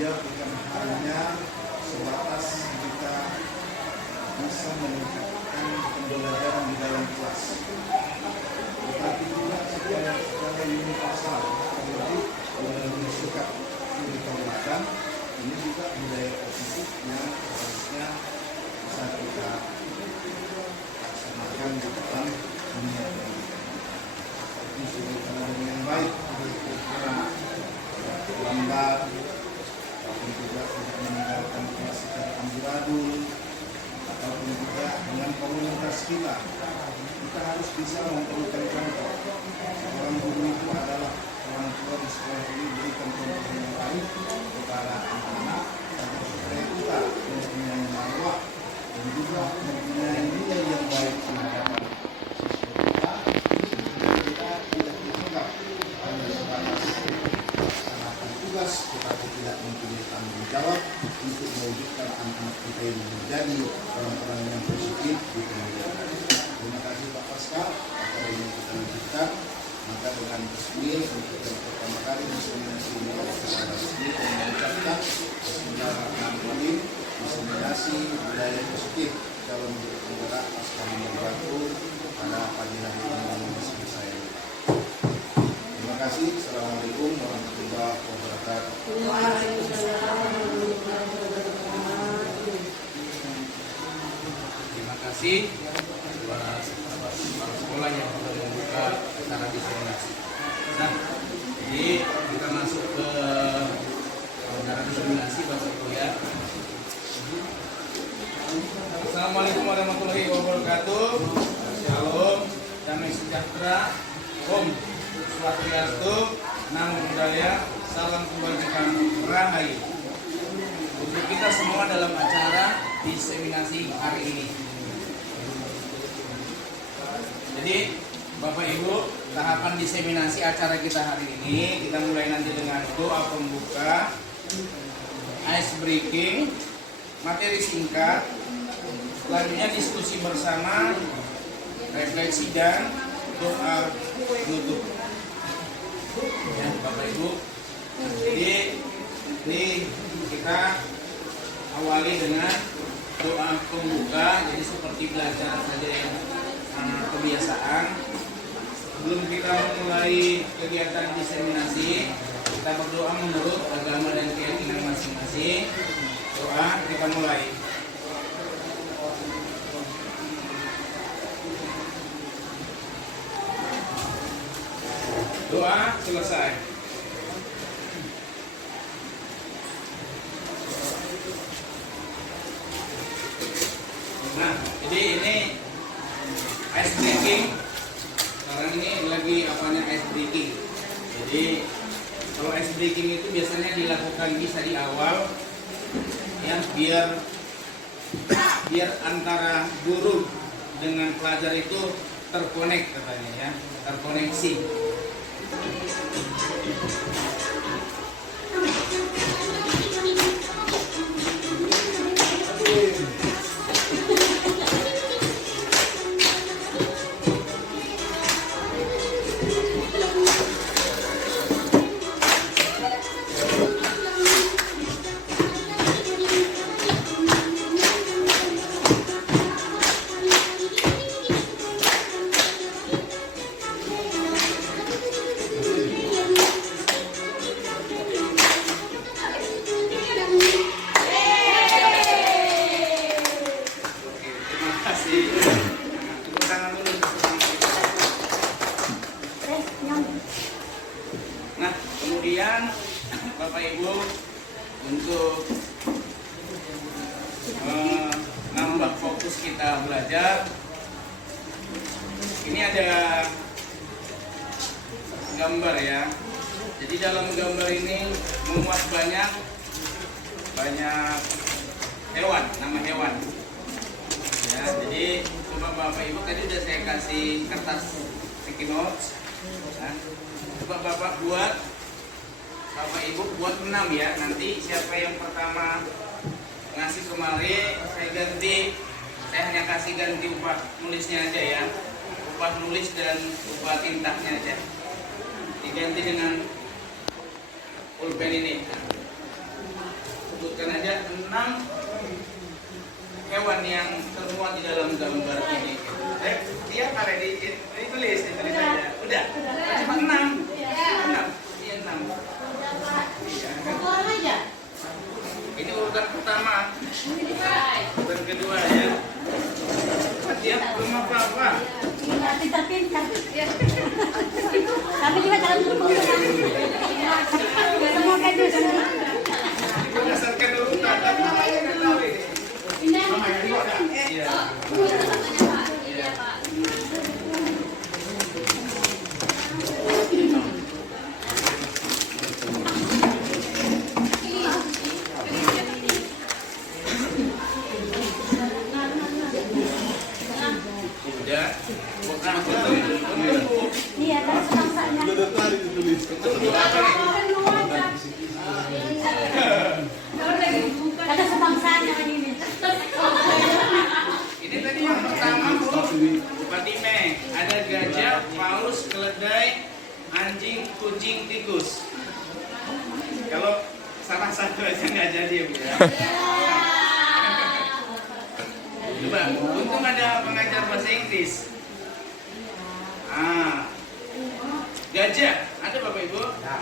Dia bukan hanya sebatas kita bisa meningkatkan pembelajaran di dalam kelas, tetapi juga secara universal. Jadi melalui sikap kekeluargaan ini juga budaya positif yang harusnya bisa kita laksanakan di dalam dunia pendidikan. Itu sudah dengan yang baik, lambat, ataupun juga tidak meninggalkan kelas secara amburadul, ataupun juga dengan komunitas kita harus bisa memberikan contoh. Seorang guru itu adalah orang tua di sekolah ini, berikan contoh yang baik kepada anak-anak agar supaya kita mempunyai marwah dan juga mempunyai nilai yang baik di hadapan siswa kita tidak dianggap hanya sebatas melaksanakan tugas, tetapi tidak mempunyai tanggung jawab untuk mewujudkan anak-anak kita yang menjadi orang-orang yang positif di kemudian hari. Terima kasih Pak Pasca, acara ini kita lanjutkan. Maka dengan resmi untuk yang pertama kali diseminasi ini secara resmi mengucapkan Bismillahirrahmanirrahim, diseminasi budaya positif calon penggerak Pasca nomor 1 pada pagi hari ini selesai. Terima kasih. Assalamualaikum warahmatullahi wabarakatuh. Terima kasih para sekolah yang sudah membuka acara diseminasi. Nah, jadi kita masuk ke acara diseminasi Bapak Ibu ya. Assalamualaikum warahmatullahi wabarakatuh. Shalom, damai sejahtera, Om Swastiastu, Namo Buddhaya, salam kebajikan rahayu untuk kita semua dalam acara diseminasi hari ini. Jadi Bapak Ibu, tahapan diseminasi acara kita hari ini kita mulai nanti dengan doa pembuka, ice breaking, materi singkat, selanjutnya diskusi bersama, refleksi dan doa penutup. Ya, Bapak Ibu, jadi ini kita awali dengan doa pembuka. Jadi seperti belajar saja yang kebiasaan. Sebelum kita mulai kegiatan diseminasi, kita berdoa menurut agama dan keyakinan masing-masing. Doa, kita mulai. Doa selesai. Nah, jadi ini ice breaking. Sekarang ini lagi apanya ice breaking. Jadi kalau ice breaking itu biasanya dilakukan bisa di awal, ya, biar antara guru dengan pelajar itu terkonek katanya, ya, terkoneksi. Nah, kemudian Bapak Ibu untuk nambah fokus kita belajar, ini ada gambar ya. Jadi dalam gambar ini memuat banyak hewan, nama hewan. Ya, jadi coba Bapak Ibu tadi udah saya kasih kertas sticky notes. Nah, coba Bapak buat, Bapak Ibu buat 6 ya. Nanti siapa yang pertama ngasih kemari, saya hanya kasih ganti upah nulisnya aja ya. Upah nulis dan upah tintanya aja. Diganti dengan pulpen ini. Nah, sebutkan aja 6 hewan yang termuat di dalam gambar ini. Dia kalau ditulis aja. Udah. Cuma 6. 6. Iya 6. Iya. Ini urutan pertama. Urutan kedua ya. Dia belum apa-apa. Pintar-pintar. Tapi juga dalam tubuh. Semua kayak gitu. Berdasarkan urutan, tapi namanya nggak tahu ini. Namanya juga ada. Iya. Iya. Udah. Iya, kalau sebangsanya. Kata sebangsanya ini. Ini tadi yang pertama Fatime, ada gajah, paus, keledai, anjing, kucing, tikus. Kalau salah satu aja nggak jadi ya Bu ya. Coba, untung ada pengajar bahasa Inggris. Gajah, ada Bapak Ibu? Ada.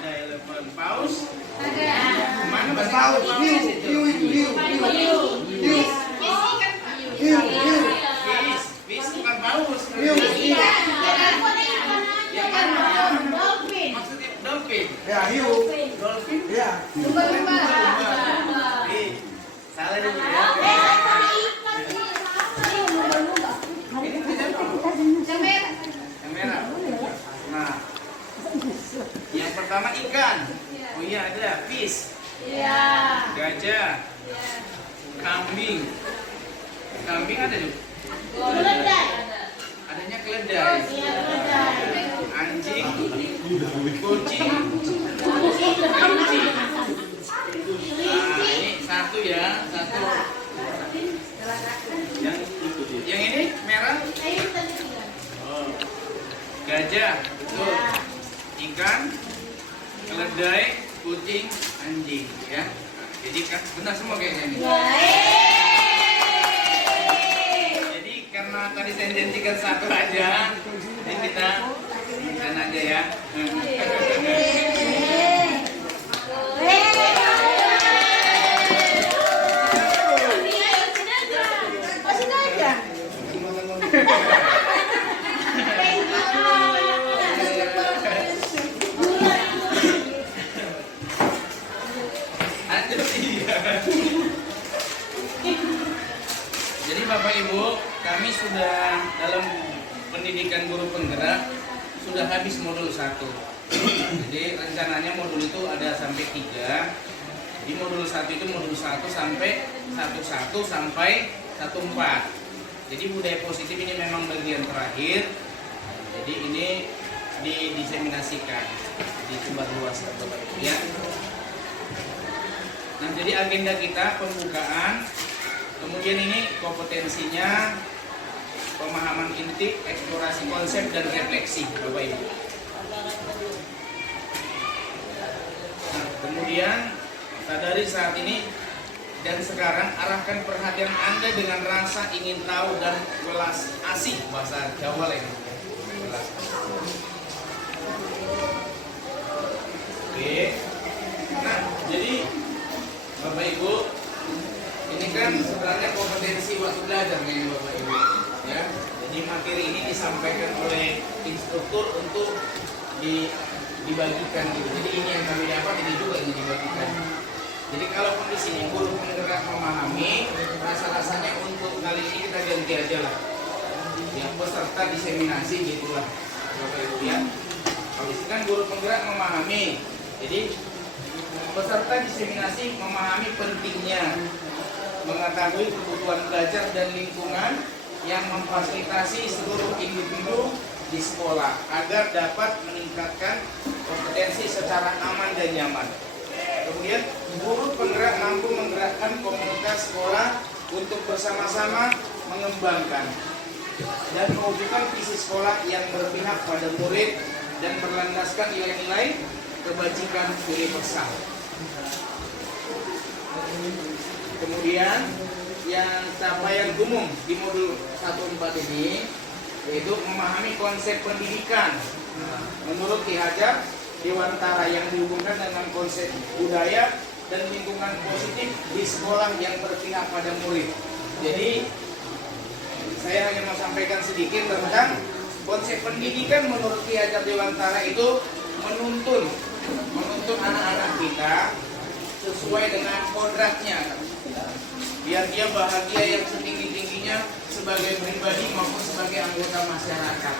Ada elephant, paus? Ada. Mana bahasa paus? Fish bukan paus. Yang mana? Maksudnya dolphin. Ya, hiu. Dolphin? Ya. Lumba-lumba. Salah dulu ya. Yang merah. Nah, yang pertama ikan. Oh iya ada fish. Gajah. Kambing. Kambing ada juga. Adanya keledai. Anjing. Kucing. Nah, ini satu ya, satu. Yang ini merah. Oh. Gajah, betul. Ikan, keledai, kucing, anjing, ya. Jadi kan benar semua kayaknya nih. Jadi karena tadi saya janjikan satu aja, jadi kita kan aja ya. Jadi Bapak Ibu, kami sudah dalam pendidikan guru penggerak sudah habis modul 1. Jadi rencananya modul itu ada sampai 3. Di modul 1 itu modul 1 sampai 11 sampai 14. Jadi budaya positif ini memang bagian terakhir. Jadi ini didiseminasikan, disebar luaskan Bapak Ibu ya. Nah, jadi agenda kita pembukaan, kemudian ini kompetensinya, pemahaman inti, eksplorasi konsep dan refleksi Bapak Ibu. Nah, kemudian sadari saat ini dan sekarang arahkan perhatian Anda dengan rasa ingin tahu dan welas asih, bahasa Jawa lain. Welas asih. Oke. Nah, jadi Bapak Ibu, ini kan sebenarnya kompetensi waktu belajar nih Bapak Ibu, ya. Jadi materi ini disampaikan oleh instruktur untuk dibagikan gitu. Jadi ini yang kami dapat, ini juga yang dibagikan. Jadi kalau di sini guru penggerak memahami, rasa-rasanya untuk kali ini kita ganti aja lah. Yang peserta diseminasi gitulah Bapak Ibu ya. Kalau di sini kan guru penggerak memahami, jadi peserta diseminasi memahami pentingnya mengetahui kebutuhan belajar dan lingkungan yang memfasilitasi seluruh individu di sekolah agar dapat meningkatkan kompetensi secara aman dan nyaman. Kemudian guru penggerak mampu menggerakkan komunitas sekolah untuk bersama-sama mengembangkan dan mewujudkan visi sekolah yang berpihak pada murid dan berlandaskan nilai-nilai kebajikan universal. Kemudian yang capaian umum di modul 1.4 ini yaitu memahami konsep pendidikan menurut Ki Hajar Dewantara yang dihubungkan dengan konsep budaya dan lingkungan positif di sekolah yang berpihak pada murid. Jadi saya hanya mau sampaikan sedikit tentang konsep pendidikan menurut Ki Hajar Dewantara itu menuntun anak-anak kita sesuai dengan kodratnya, biar dia bahagia yang setinggi-tingginya sebagai pribadi maupun sebagai anggota masyarakat.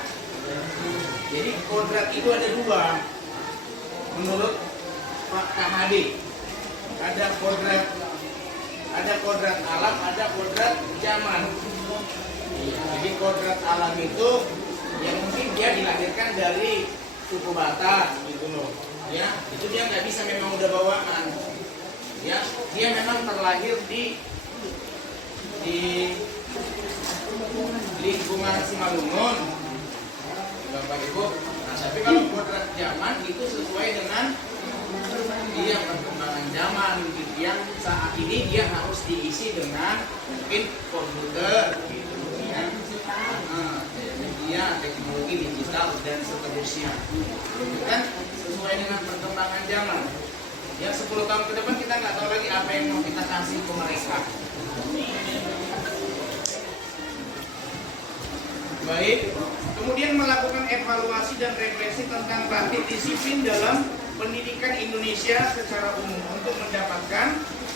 Jadi kodrat itu ada 2 menurut Pak Kamade. Ada kodrat alam, ada kodrat zaman. Jadi kodrat alam itu yang mungkin dia dilahirkan dari suku Batak gitu loh. Ya, itu dia nggak bisa memang udah bawaan. Ya, dia memang terlahir di lingkungan Simalungun, Bapak Ibu. Nah, tapi kalau kodrat zaman itu sesuai dengan dia perkembangan zaman gitu, yang saat ini dia harus diisi dengan mungkin komputer gitu ya. Media, teknologi digital dan seterusnya. Kan sesuai dengan perkembangan zaman. Ya 10 tahun ke depan kita nggak tahu lagi apa yang mau kita kasih ke mereka. Baik, kemudian melakukan evaluasi dan refleksi tentang praktik disiplin dalam pendidikan Indonesia secara umum untuk mendapatkan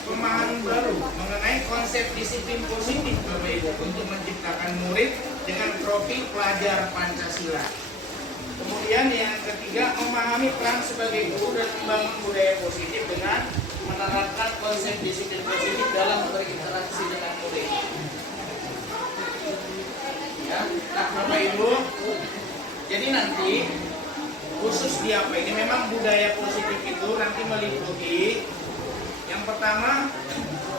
pemahaman baru mengenai konsep disiplin positif Bapak Ibu untuk menciptakan murid dengan profil pelajar Pancasila. Kemudian yang ketiga, memahami peran sebagai guru dan membangun budaya positif dengan menerapkan konsep disiplin positif dalam berinteraksi dengan murid. Ya, nah Bapak Ibu, jadi nanti khusus di apa ini memang budaya positif itu nanti meliputi yang pertama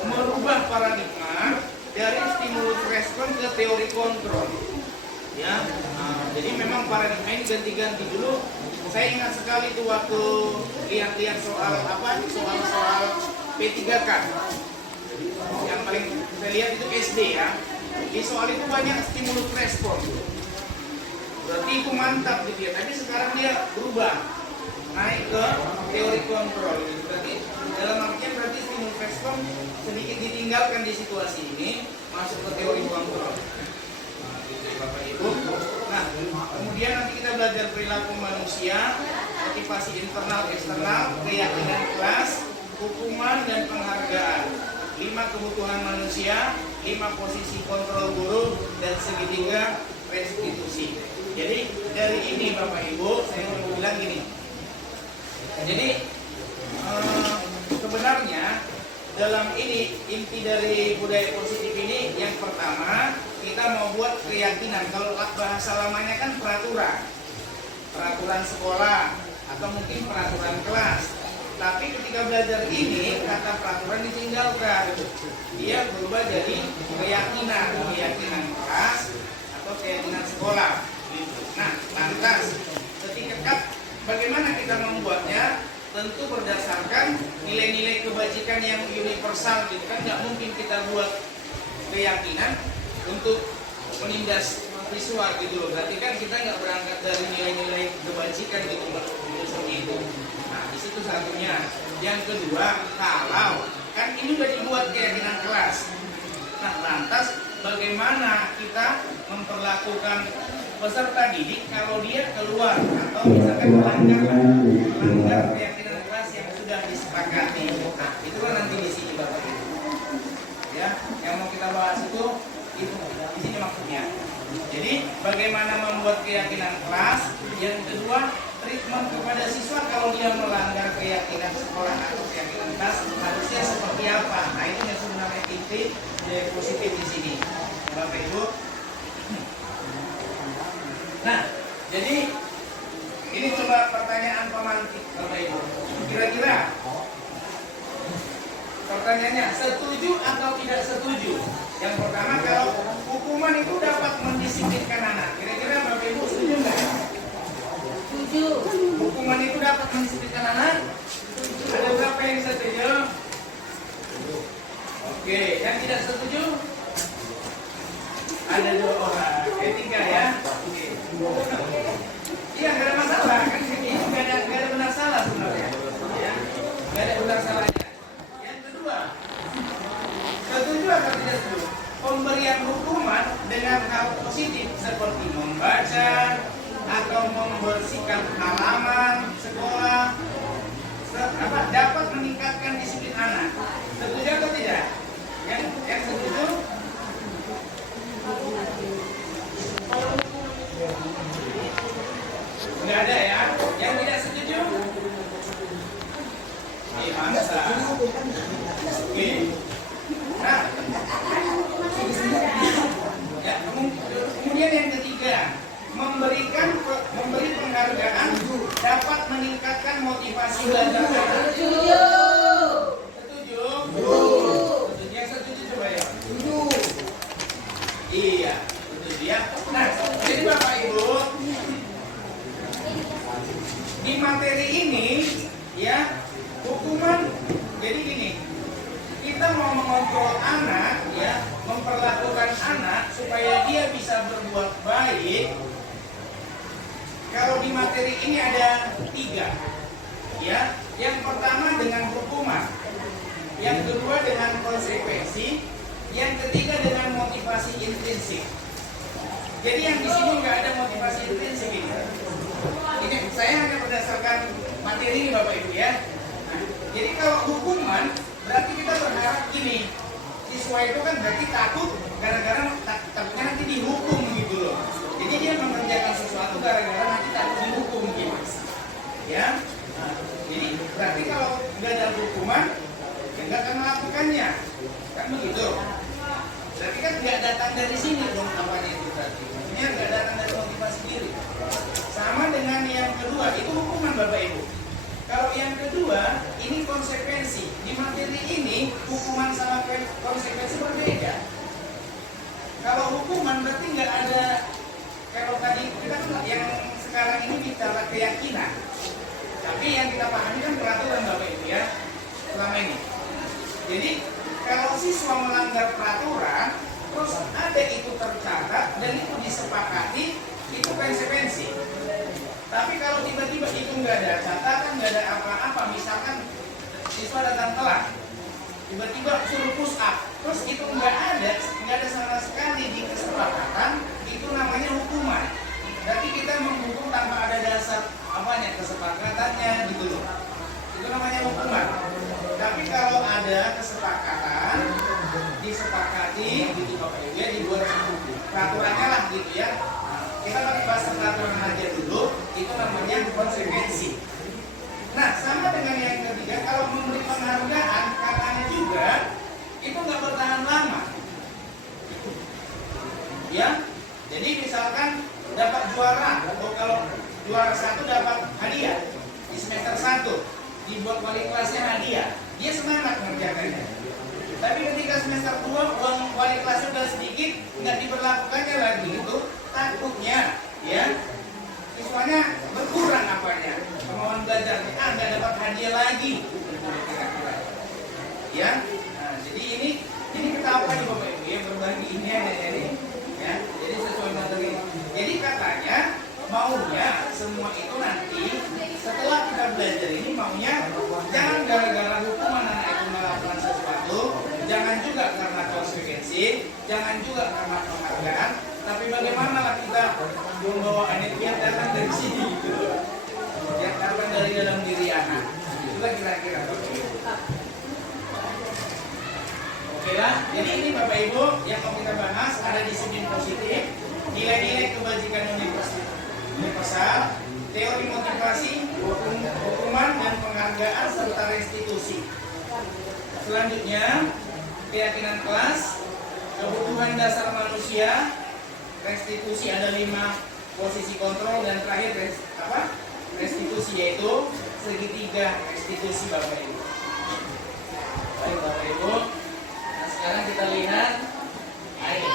merubah paradigma dari stimulus respon ke teori kontrol. Ya, jadi memang paradigma ini ganti-ganti dulu Saya ingat sekali tuh waktu lihat-lihat soal apa, soal P3K. Yang paling saya lihat itu SD ya. Di soal itu banyak stimulus respon. Berarti itu mantap gitu ya. Tapi sekarang dia berubah, naik ke teori kontrol. Berarti dalam artian berarti stimulus respon sedikit ditinggalkan di situasi ini, masuk ke teori kontrol. Nah, gitu ya Bapak Ibu. Nah, kemudian nanti kita belajar perilaku manusia, motivasi internal eksternal, keyakinan kelas, hukuman dan penghargaan. 5 kebutuhan manusia, 5 posisi kontrol guru, dan segitiga restitusi. Jadi dari ini Bapak Ibu, saya mau bilang gini. Jadi sebenarnya dalam ini inti dari budaya positif ini yang pertama kita mau buat keyakinan. Kalau bahasa lamanya kan peraturan sekolah atau mungkin peraturan kelas. Tapi ketika belajar ini, kata peraturan ditinggalkan. Dia berubah jadi keyakinan kelas atau keyakinan sekolah. Nah, lantas ketika bagaimana kita membuatnya? Tentu berdasarkan nilai-nilai kebajikan yang universal. Gitu kan, nggak mungkin kita buat keyakinan untuk menindas siswa gitu loh. Berarti kan kita nggak berangkat dari nilai-nilai kebajikan gitu seperti itu. Nah, di situ satunya. Yang kedua, kalau kan ini udah dibuat keyakinan kelas. Nah, lantas bagaimana kita memperlakukan peserta didik kalau dia keluar atau misalkan melanggar keyakinan kelas yang sudah disepakati. Nah, itu kan nanti di sini Bapak Ibu. Ya, yang mau kita bahas itu di sini maksudnya. Jadi bagaimana membuat keyakinan kelas. Yang kedua, treatment kepada siswa kalau dia melanggar keyakinan sekolah atau keyakinan kelas harusnya seperti apa. Nah, itu yang sebenarnya inti dari positif di sini Bapak Ibu. Nah, jadi ini coba pertanyaan pemantik Bapak Ibu. Kira-kira pertanyaannya setuju atau tidak setuju? Yang pertama, kalau hukuman itu dapat mendisiplinkan anak, kira-kira Bapak Ibu setuju nggak? Setuju. Hukuman itu dapat mendisiplinkan anak? Ada berapa yang setuju? Oke, yang tidak setuju? Ada 2 orang, 3 ya. Oke. Iya, nggak ada masalah kan? Ini nggak ada benar salah sebenarnya. Ya, nggak ada benar salahnya. Yang kedua, setuju atau tidak setuju? Pemberian hukuman dengan hal positif seperti membaca atau membersihkan halaman sekolah dapat meningkatkan disiplin anak. Setuju atau tidak? Yang setuju? Nggak ada ya? Yang tidak setuju? Masa? Oke. Nah, ya, kemudian yang ketiga, memberi penghargaan dapat meningkatkan motivasi belajar anak. Setuju. Setuju? Yang setuju coba ya. Iya, setuju ya. Nah, jadi Bapak Ibu, di materi ini ya, hukuman jadi gini, kita mau mengontrol anak ya, memperlakukan anak supaya dia bisa berbuat baik. Kalau di materi ini ada 3 ya. Yang pertama dengan hukuman, yang kedua dengan konsekuensi, yang ketiga dengan motivasi intrinsik. Jadi yang di sini nggak ada motivasi intrinsik ini. Ini saya hanya berdasarkan materi ini Bapak Ibu ya. Nah, jadi kalau hukuman berarti kita berharap gini, siswa itu kan berarti takut gara-gara takutnya nanti dihukum gitu loh. Jadi dia mengerjakan sesuatu gara-gara nanti takut dihukum gitu. Ya. Nah, jadi berarti kalau nggak ada hukuman, ya nggak akan melakukannya. Kan begitu. Berarti kan nggak datang dari sini dong apanya itu tadi. Ini nggak datang dari motivasi diri. Sama dengan yang kedua, itu hukuman Bapak Ibu. Kalau yang kedua, ini konsekuensi. Di materi ini, hukuman sama konsekuensi berbeda. Kalau hukuman berarti nggak ada, kalau tadi kita kan yang sekarang ini bicara keyakinan. Tapi yang kita pahami kan peraturan Bapak Ibu ya, selama ini. Jadi kalau siswa melanggar peraturan, terus ada itu tercatat dan itu disepakati, itu konsekuensi. Tapi kalau tiba-tiba itu nggak ada catatan, nggak ada apa-apa, misalkan siswa datang telat, tiba-tiba suruh push up, terus itu nggak ada sama sekali di kesepakatan, itu namanya hukuman. Berarti kita menghukum tanpa ada dasar kesepakatannya gitu loh. Itu namanya hukuman. Tapi kalau ada kesepakatan, disepakati gitu Bapak Ibu ya, dibuat peraturannya lah gitu ya. Kita pakai bahasa peraturan aja dulu, itu namanya konsekuensi. Nah, sama dengan yang ketiga, kalau memberi penghargaan, katanya juga itu nggak bertahan lama. Ya, jadi misalkan dapat juara, atau kalau juara 1 dapat hadiah di semester 1, dibuat wali kelasnya hadiah, dia semangat mengerjakannya. Tapi ketika semester 2 uang wali kelasnya udah sedikit, nggak diberlakukannya lagi itu, takutnya ya siswanya berkurang apanya, kemauan belajarnya, nggak dapat hadiah lagi. Ya, nah, jadi ini kita apa nih Bapak Ibu ya, berbagi ini ada ini ya, jadi sesuai materi. Jadi katanya maunya semua itu nanti setelah kita belajar ini maunya jangan gara-gara hukuman anak itu melakukan sesuatu, jangan juga karena konsekuensi, jangan juga karena penghargaan, tapi bagaimana lah kita membawa anak yang datang dari sini gitu, yang datang dari dalam diri anak. Itulah kira-kira Bapak Ibu. Oke lah, jadi ini Bapak Ibu yang mau kita bahas ada disiplin positif, nilai-nilai kebajikan universal, teori motivasi, hukuman dan penghargaan serta restitusi. Selanjutnya, keyakinan kelas, kebutuhan dasar manusia, restitusi ada 5 posisi kontrol dan terakhir restitusi yaitu segitiga restitusi Bapak Ibu. Baik Bapak Ibu. Nah, sekarang kita lihat ini.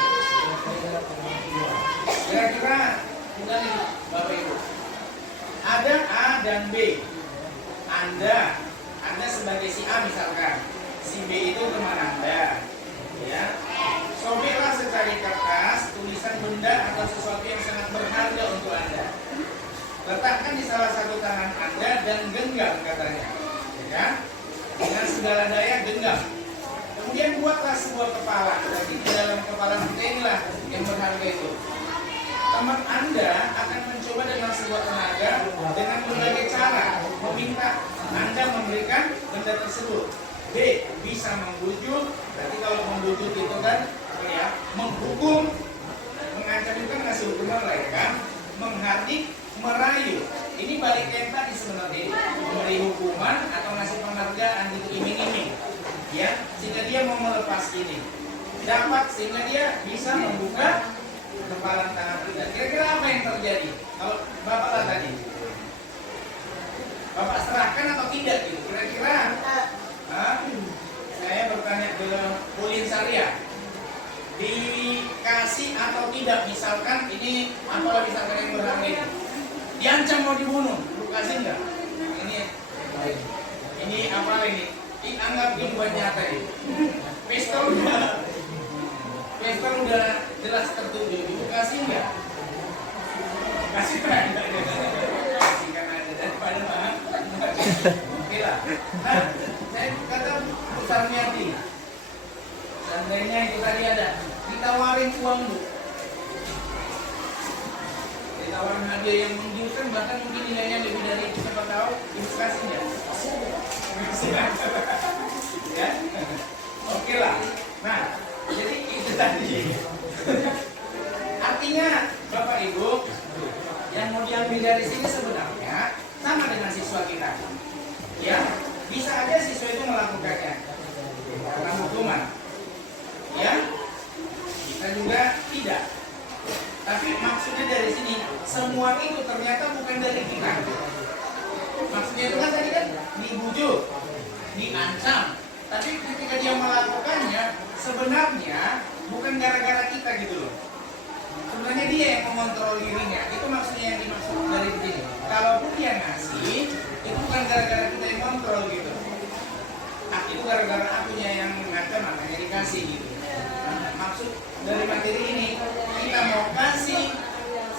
Kira-kira bukan ini Bapak Ibu. Ada A dan B. Anda sebagai si A misalkan, si B itu teman Anda. Ya. Sobeklah secari kertas tulisan benda atau sesuatu yang sangat berharga untuk Anda. Letakkan di salah satu tangan Anda dan genggam katanya. Ya kan? Dengan segala daya genggam. Kemudian buatlah sebuah kepala. Jadi di dalam kepala kita inilah yang berharga itu. Teman Anda akan mencoba dengan sebuah tenaga dengan berbagai cara meminta Anda memberikan benda tersebut. B. Bisa membujuk. Berarti kalau membujuk itu kan ya, menghukum, mengancam itu kan ngasih hukuman lah ya kan, menghardik, merayu. Ini balik yang tadi sebenarnya, memberi hukuman atau ngasih penghargaan gitu, iming-iming ya, sehingga dia mau melepas ini dapat, sehingga dia bisa membuka kepalan tangan kita. Kira-kira apa yang terjadi kalau Bapak lah tadi, Bapak serahkan atau tidak gitu, kira-kira saya bertanya ke Ulin Syariah, dikasih atau tidak, misalkan ini apalah misalkan yang berharga ini diancam mau dibunuh, lu kasih nggak? Ini apa ini? Anggap ini buat nyata ini. Pistol udah jelas tertuju, lu kasih nggak? Kasih kan? Kasihkan aja daripada mahal. Oke lah. Nah, saya kata besar niati. Seandainya itu tadi ada, ditawarin uang Bu, ditawarin hadiah yang menggiurkan, bahkan mungkin nilainya lebih dari siapa tahu, investasinya ya, oke lah. Nah, jadi itu tadi. Artinya Bapak Ibu, yang mau diambil dari sini sebenarnya sama dengan siswa kita. Ya, bisa aja siswa itu melakukannya karena hukuman. Ya, kita juga tidak. Tapi maksudnya dari sini, semua itu ternyata bukan dari kita. Maksudnya itu kan tadi kan dibujuk, diancam. Tapi ketika dia melakukannya, sebenarnya bukan gara-gara kita gitu loh. Sebenarnya dia yang mengontrol dirinya. Itu maksudnya yang dimaksud dari begini. Kalaupun dia ngasih, itu bukan gara-gara kita yang kontrol gitu. Nah, itu gara-gara akunya yang ngaca makanya dikasih gitu. Nah, maksud dari materi ini, kita mau kasih,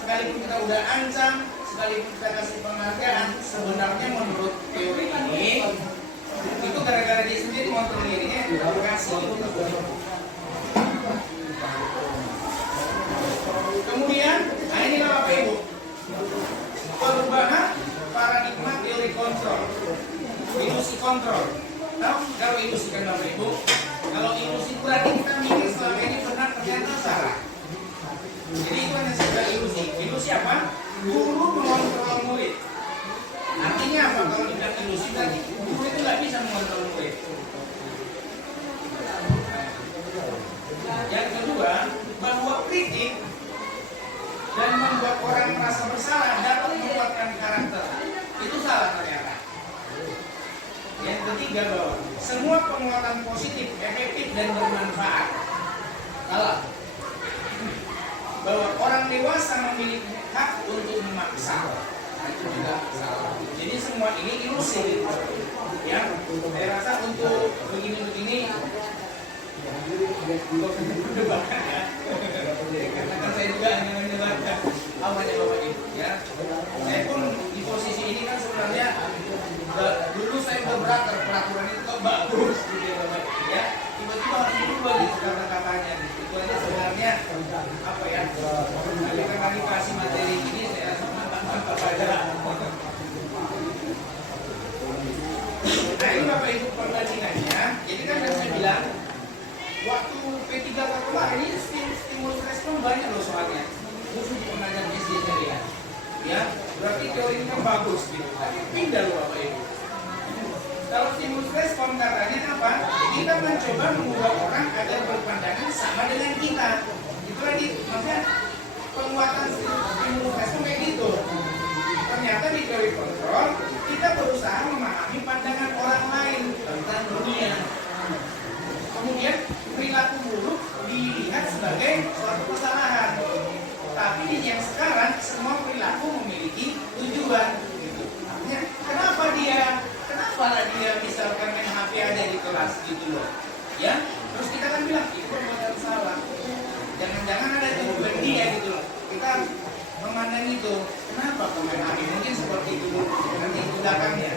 sekalipun kita udah ancam, sekalipun kita kasih penghargaan, sebenarnya menurut teori ini, itu gara-gara dia sendiri kontrol dirinya, kasih gitu. Kemudian, nah inilah Bapak Ibu, perubahan paradigma teori kontrol, ilusi kontrol. Tahu kalau ilusi kan Bapak Ibu? Kalau ilusi berarti kita mikir selama ini benar ternyata salah. Jadi itu hanya sekedar ilusi. Ilusi apa? Guru mengontrol murid. Artinya apa? Kalau dibilang ilusi berarti guru itu nggak bisa mengontrol murid. Yang kedua, bahwa kritik dan membuat orang merasa bersalah dapat menguatkan karakter. Itu salah ternyata. Yang ketiga, bahwa semua penguatan positif, efektif dan bermanfaat. Salah. Bahwa orang dewasa memiliki hak untuk memaksa. Nah, itu juga salah. Jadi semua ini ilusi. Ya, saya rasa untuk begini-begini mendebatkan ya. Karena kan saya juga hanya mendebatkan awalnya Bapak Ibu ya. Saya pun di posisi ini kan sebenarnya dulu saya udah berakar peraturan itu kok bagus gitu ya Bapak Ibu ya. Tiba-tiba harus berubah gitu kata-katanya gitu. Itu aja sebenarnya apa ya? Karena dikasih materi ini saya rasa mantap aja. Nah ini Bapak Ibu perbandingannya. Jadi kan saya bilang waktu P3 kemarin ini stimulus respon banyak loh soalnya. Khusus di pengajaran SD saya ya. Berarti teori ini kan bagus gitu. Tapi pindah loh Bapak Ibu. Kalau stimulus respon katanya apa? Kita mencoba mengubah orang agar berpandangan sama dengan kita. Itu lagi maksudnya penguatan stimulus respon kayak gitu. Ternyata di teori kontrol kita berusaha memahami pandangan orang lain tentang dunia. Kemudian perilaku buruk dilihat sebagai suatu kesalahan. Tapi di yang sekarang semua perilaku memiliki tujuan. Gitu. Artinya kenapa dia misalkan main HP aja di kelas gitu loh. Ya, terus kita kan bilang itu bukan salah. Jangan-jangan ada tujuan dia gitu loh. Kita harus memandang itu. Kenapa pemain HP mungkin seperti itu nanti itu belakangnya.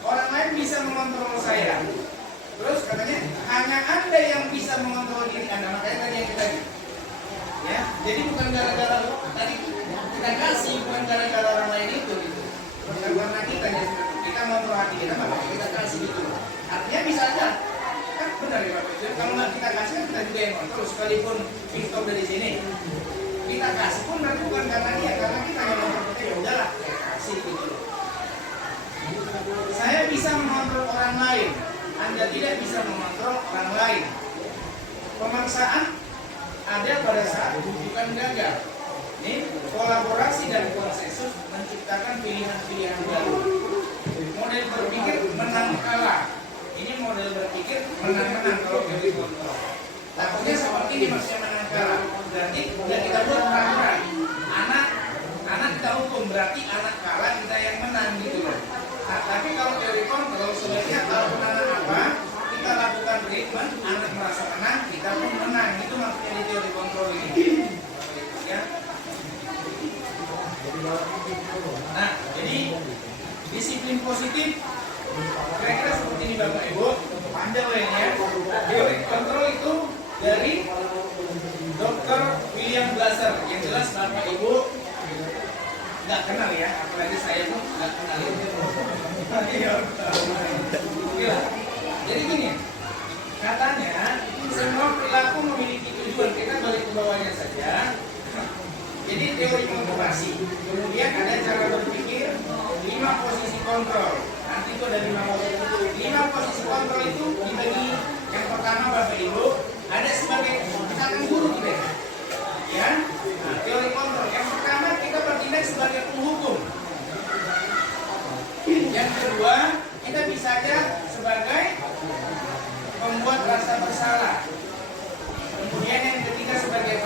Orang lain bisa mengontrol saya. Terus katanya hanya Anda yang bisa mengontrol diri Anda. Makanya tadi yang kita ya, jadi bukan gara-gara tadi kita kasih, bukan gara-gara orang lain itu gitu. Bukan karena kita mengontrol hati kita, makanya kita kasih gitu. Artinya bisa aja kan benar ya Bapak Ibu. Kalau nggak kita kasih kan kita juga yang kontrol. Sekalipun Victor dari sini kita kasih pun berarti bukan karena dia, karena kita yang mengontrol. Ya udahlah, saya kasih gitu. Saya bisa mengontrol orang lain. Anda tidak bisa mengontrol orang lain. Pemaksaan ada pada saat bukan gagal. Ini kolaborasi dan konsensus menciptakan pilihan-pilihan baru. Model berpikir menang kalah. Ini model berpikir menang-menang kalau teori kontrol. Takutnya seperti ini maksudnya menang kalah. Berarti udah kita buat peraturan. Anak kita hukum berarti anak kalah kita yang menang gitu loh. Nah, tapi kalau teori kontrol sebenarnya kalau anak apa kita lakukan treatment, anak merasa menang, kita pun menang. Itu maksudnya di teori kontrol ini. Ya. Nah, jadi disiplin positif kira-kira seperti ini Bapak Ibu. Panjang ya. Teori kontrol itu dari Dr. William Glasser. Yang jelas Bapak Ibu nggak kenal ya, apalagi saya pun nggak kenal. Jadi gini, katanya semua perilaku memiliki tujuan. Kita balik ke bawahnya saja. Jadi teori motivasi. Kemudian ada cara berpikir, 5 posisi kontrol. Nanti itu ada 5 posisi. 5 posisi kontrol itu dibagi. Yang pertama Bapak Ibu ada sebagai misalkan guru kita. Ya, nah, teori kontrol. Yang pertama kita bertindak sebagai penghukum. Yang kedua kita bisa aja sebagai pembuat rasa bersalah. Kemudian yang ketiga sebagai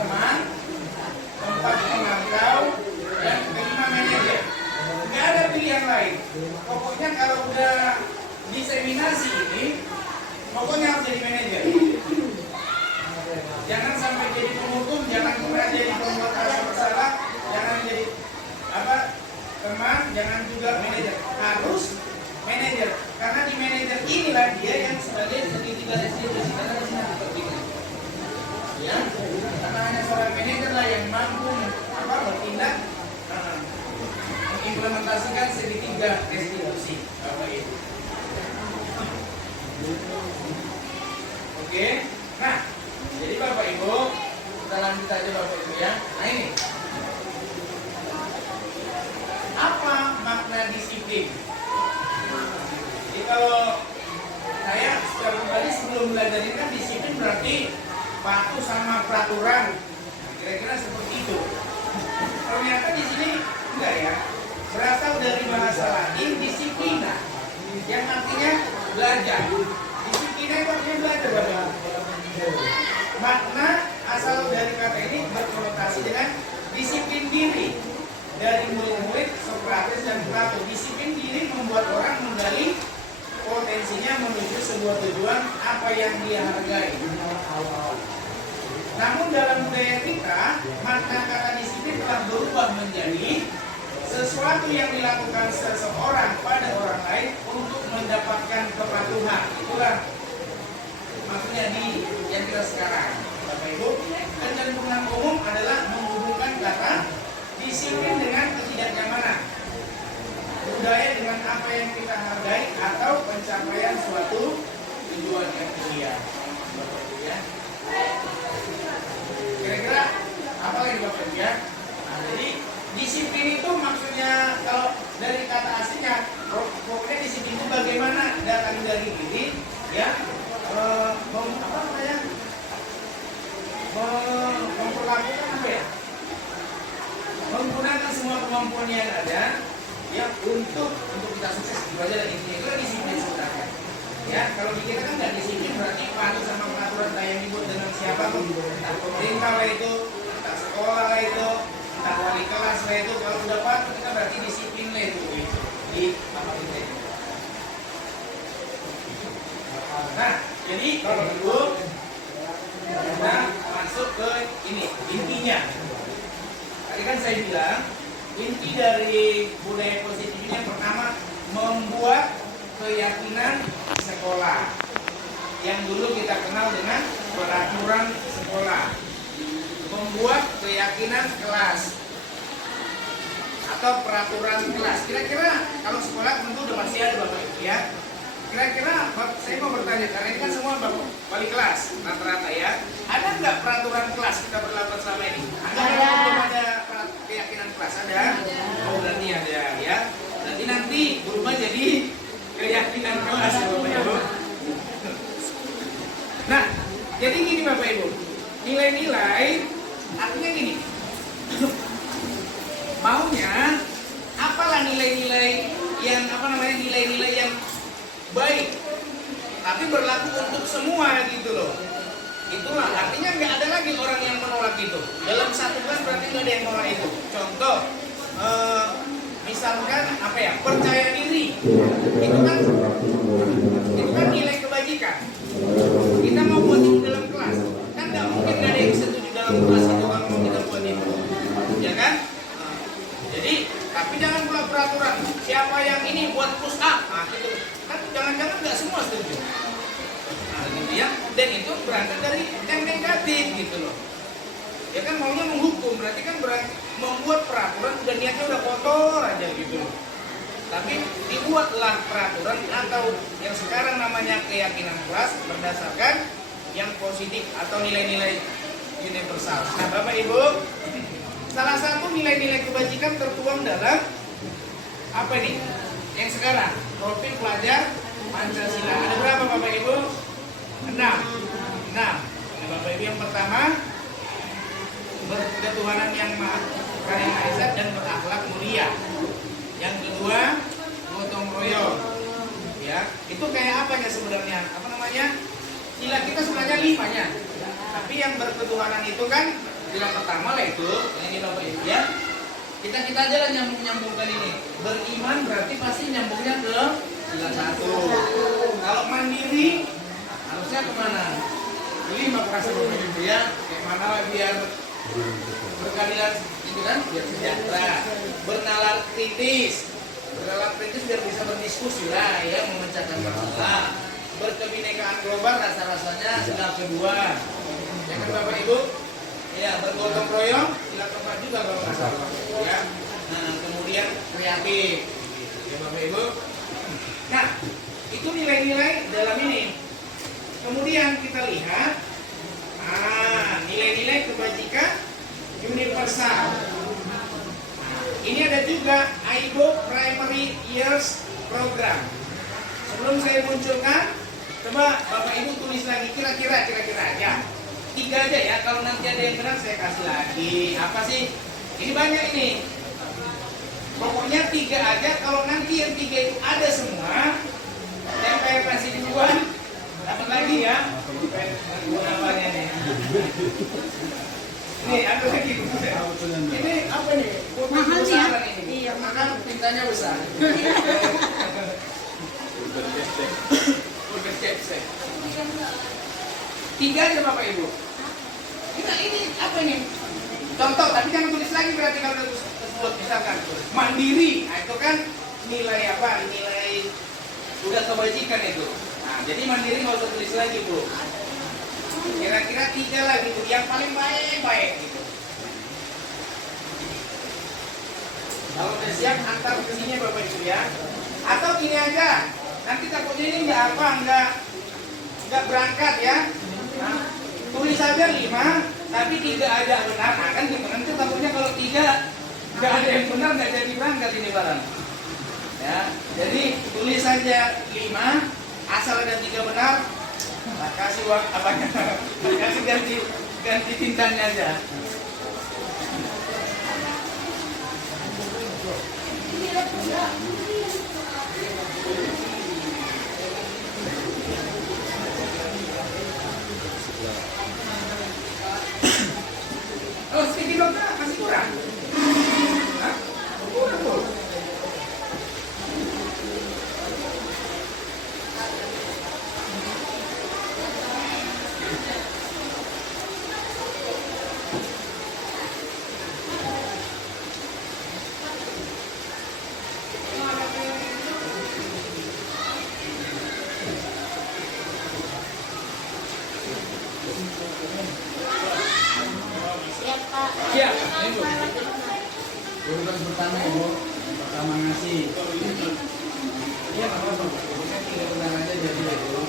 Pokoknya harus jadi manajer. Jangan sampai jadi penghukum, jangan pernah jadi pembuat rasa bersalah, jangan jadi teman, jangan juga manajer. Harus manajer, karena di manajer inilah dia yang sebagai segitiga restitusi. Karena di sini pentingnya, ya, karena hanya seorang manajer lah yang mampu bertindak mengimplementasikan segitiga restitusi, Bapak Ibu. Oke, nah, jadi Bapak Ibu, kita lanjut aja Bapak Ibu ya. Nah ini, apa makna disiplin? Jadi kalau saya secara pribadi sebelum belajar ini kan disiplin berarti patuh sama peraturan, kira-kira seperti itu. Ternyata di sini enggak ya, berasal dari bahasa Latin disiplina, yang artinya belajar. Disiplina itu artinya belajar, Bapak. Makna asal dari kata ini berkonotasi dengan disiplin diri. Dari murid-murid Sokrates dan Plato, disiplin diri membuat orang menggali potensinya menuju sebuah tujuan apa yang dia hargai. Namun dalam budaya kita, makna kata disiplin telah berubah menjadi sesuatu yang dilakukan seseorang pada orang lain untuk mendapatkan kepatuhan. Itulah maksudnya di yang kita sekarang, Bapak Ibu. Kecenderungan umum adalah menghubungkan kata disiplin dengan ketidaknyamanan, budaya dengan apa yang kita hargai, atau pencapaian suatu tujuan yang mulia. Bapak Ibu ya. Kira-kira apa lagi Bapak Ibu ya? Nah, jadi disiplin itu maksudnya kalau dari kata aslinya, pokoknya disiplin itu bagaimana datang dari diri, ya, memperlakukan apa ya? Menggunakan semua kemampuan yang ada, ya, untuk kita sukses. Itu aja lah intinya. Itu disiplin sebenarnya. Ya, kalau kita kan nggak disiplin berarti patuh sama peraturan yang dibuat dengan siapa pun, entah pemerintah lah itu, entah sekolah lah itu, entah wali kelas lah itu. Kalau sudah patuh kita berarti disiplin lah itu di apa kita itu. Nah, jadi kalau dulu kita masuk ke ini intinya. Tadi kan saya bilang inti dari budaya positif ini yang pertama membuat keyakinan sekolah yang dulu kita kenal dengan peraturan sekolah, membuat keyakinan kelas atau peraturan kelas. Kira-kira kalau sekolah tentu udah pasti ada Bapak Ibu ya. Kira-kira saya mau bertanya, karena ini kan semua Bapak wali kelas rata-rata ya. Ada nggak peraturan kelas kita berlaku selama ini? Ada keyakinan kelas ada? Oh berarti ada ya. Nanti berubah jadi keyakinan kelas ya Bapak Ibu. Nah, jadi gini Bapak Ibu, nilai-nilai artinya gini. Maunya apalah nilai-nilai yang nilai-nilai yang baik, tapi berlaku untuk semua gitu loh. Itulah artinya nggak ada lagi orang yang menolak itu. Dalam satu kelas berarti nggak ada yang menolak itu. Contoh, misalkan apa ya, percaya diri, itu kan nilai kebajikan. Kita mau buat itu dalam kelas, kan nggak mungkin nggak ada yang setuju dalam kelas itu kalau mau kita buat itu, ya kan? Jadi, tapi jangan pula peraturan siapa yang ini buat push up, nah gitu. Kan jangan-jangan nggak semua setuju. Nah, gitu ya. Dan itu berangkat dari yang negatif gitu loh. Ya kan maunya menghukum, berarti kan membuat peraturan dan niatnya udah kotor aja gitu loh. Tapi dibuatlah peraturan atau yang sekarang namanya keyakinan kelas berdasarkan yang positif atau nilai-nilai universal. Nah, Bapak Ibu, salah satu nilai-nilai kebajikan tertuang dalam apa nih? Yang sekarang profil pelajar Pancasila. Ada berapa Bapak Ibu? 6. Nah, Bapak Ibu yang pertama berketuhanan yang maha esa dan berakhlak mulia. Yang kedua gotong royong. Ya, itu kayak apa ya sebenarnya? Apa namanya? Sila kita sebenarnya 5-nya. Tapi yang berketuhanan itu kan sila pertama lah itu, yang ini Bapak Ibu ya. Kita aja lah nyambungkan ini. Beriman berarti pasti nyambungnya ke sila 1. Kalau mandiri, keras itu ya. Kayak mana lah biar berkeadilan itu kan, biar sejahtera. Bernalar kritis. Bernalar kritis biar bisa berdiskusi lah ya, memecahkan masalah. Berkebinekaan global rasa-rasanya sila kedua. Ya kan Bapak Ibu? Ya, bergotong royong sila keempat juga kalau nggak salah. Ya. Nah, kemudian kreatif. Ya Bapak Ibu. Nah, itu nilai-nilai dalam ini. Kemudian kita lihat nilai-nilai kebajikan universal. Ini ada juga AIBO Primary Years Program. Sebelum saya munculkan, coba Bapak Ibu tulis lagi kira-kira aja. 3 aja ya, kalau nanti ada yang benar saya kasih lagi. Apa sih? Ini banyak ini. Pokoknya 3 aja, kalau nanti yang 3 itu ada semua, tempel kasih duluan, dapat lagi ya. Namanya nih. Ini ada lagi. Ini apa nih? Mahal nih ya? Ini. Iya, mahal. Tintanya besar. Berkecek. 3 aja Bapak Ibu. Ini apa nih? Contoh, tapi jangan tulis lagi berarti kalau udah tersebut. Misalkan mandiri, nah, itu kan nilai apa? Nilai udah kebajikan itu. Nah, jadi mandiri nggak usah tulis lagi Bu. Kira-kira 3 lah gitu, yang paling baik gitu. Kalau udah siap antar ke sini Bapak Ibu ya. Atau gini aja, nanti takutnya ini nggak berangkat ya. Nah, tulis saja 5, tapi 3 aja benar. Nah, kan gimana tuh takutnya kalau 3 nggak ada yang benar nggak jadi berangkat ini barang. Ya, jadi tulis saja 5, asal ada 3 benar. Nah, kasih uang apanya? Kasih ganti tintanya aja. Oh, sedikit dong, masih kurang. Hah? Kurang, Bu. Siap Pak. Siap, ini Bu. Urutan pertama ya Bu. Yang pertama ngasih. Iya, nggak apa-apa Bu. Pokoknya 3 benar aja jadi ya Bu.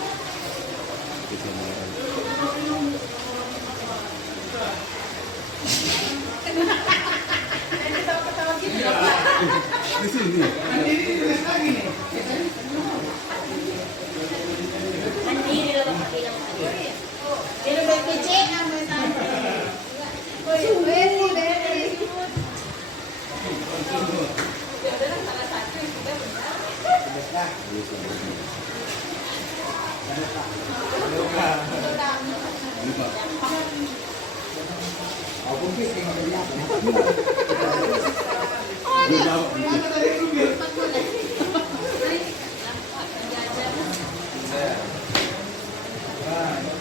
Ketawa-ketawa gitu ya Pak. Nanti ini tulis lagi nih. Mandiri lah Bapak bilang. Dia lebih kecil nama sana.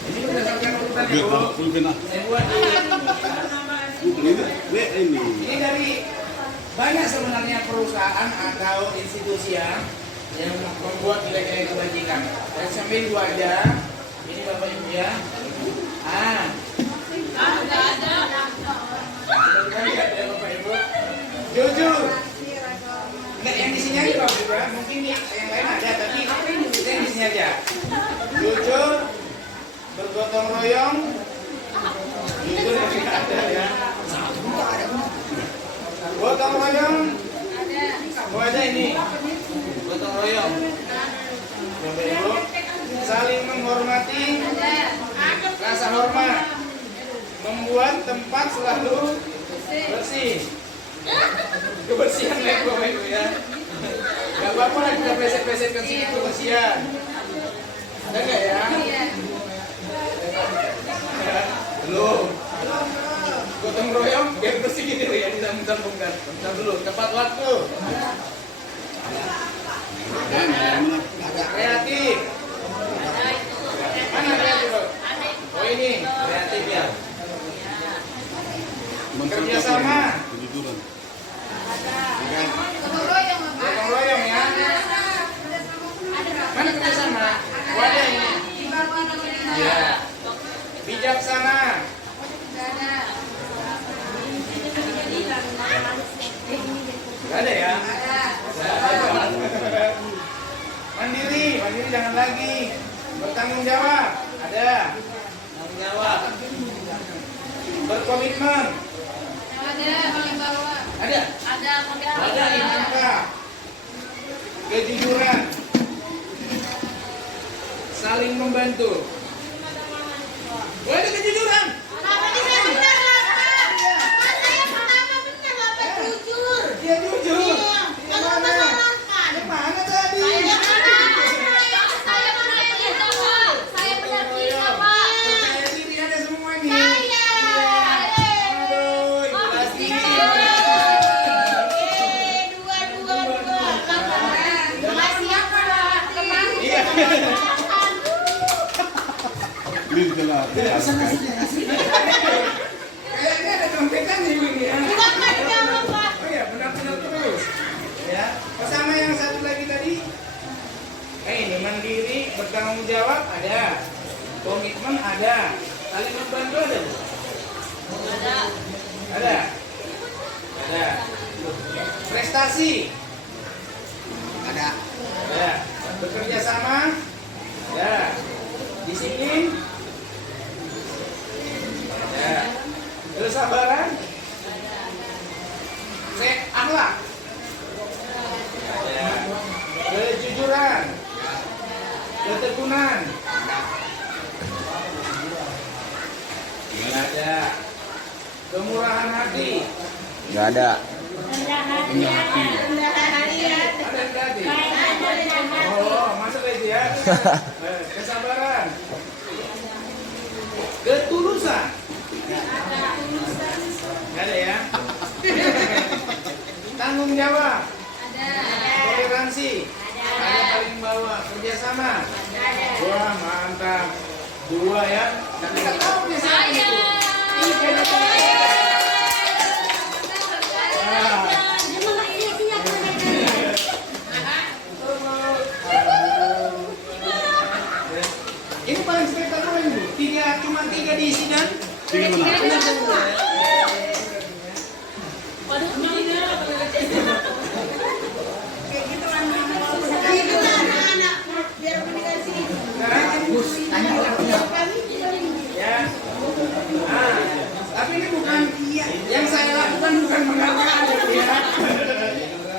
Ini berdasarkan urutan ya Bu. Saya buat ini dari banyak sebenarnya perusahaan atau institusi yang membuat nilai-nilai kebajikan. Dan sambil 2 aja. Ini Bapak Ibu ya. Nggak ada. Lihat ya Bapak Ibu. Jujur. Enggak yang di sini aja Bapak Ibu. Mungkin yang lain ada, tapi kita yang di sini aja. Jujur, bergotong royong. Jujur yang tidak ada ya. Gotong royong. Oh ada ini. Gotong royong. Bapak Ibu. Saling menghormati. Rasa hormat. Membuat tempat selalu bersih. Kebersihan lagi Bapak Ibu ya. Gak apa-apa lah kita peset-pesetkan sini kebersihan. Ada nggak ya? Belum. Gotong royong biar bersih gitu ya, disambung-sambungkan. Bentar dulu, tepat waktu. Kreatif. Mana kreatif? Oh ini, kreatif. Ada ya? Mandiri jangan lagi. Bertanggung jawab, ada. Tanggung jawab. Berkomitmen, Ada paling bawah. ada. Ada inangka. Kejujuran, saling membantu. Ada kejujuran. Kenapa ini saya benar lah, Pak? Kan saya pertama benar lah, Pak, jujur. Dia jujur. Iya. Kalau mengalahkan. Yang mana tadi? Saya benar. Saya benar kita, Pak. Saya benar kita, Pak. Percaya diri ada semua nih. Saya. Aduh, ibu Lasti. Dua. Masih apa, Pak? Kemarin Iya. Lin gelap. Kayaknya ada trompetan nih Bu, ini ya. Bukan, Pak. Oh ya, benar-benar terus. Ya, sama yang satu lagi tadi. Ini mandiri, bertanggung jawab ada, komitmen ada, saling membantu ada. Bu? Ada. Prestasi ada. Bekerja sama ada. Disiplin ada. Kesabaran, akhlak, ada. Kejujuran, ketekunan, ada. Kemurahan hati, Nggak ada. Rendah hati ada. Rendah hati ada. ada hati. Ada rendah hati. Oh, masuk itu ya. Kesabaran, ketulusan, nggak ada ya. Tanggung jawab, toleransi, ada paling bawah, kerjasama. Wah, mantap. 2 ya. Tapi nggak tahu dia siapa itu. Tiga datang. Ini paling spektakuler Bu. Cuma 3 diisi dan 3 menang. Itu anak-anak biar dikasih. ya. Nah, tapi ini bukan yang saya lakukan bukan penghargaan ya.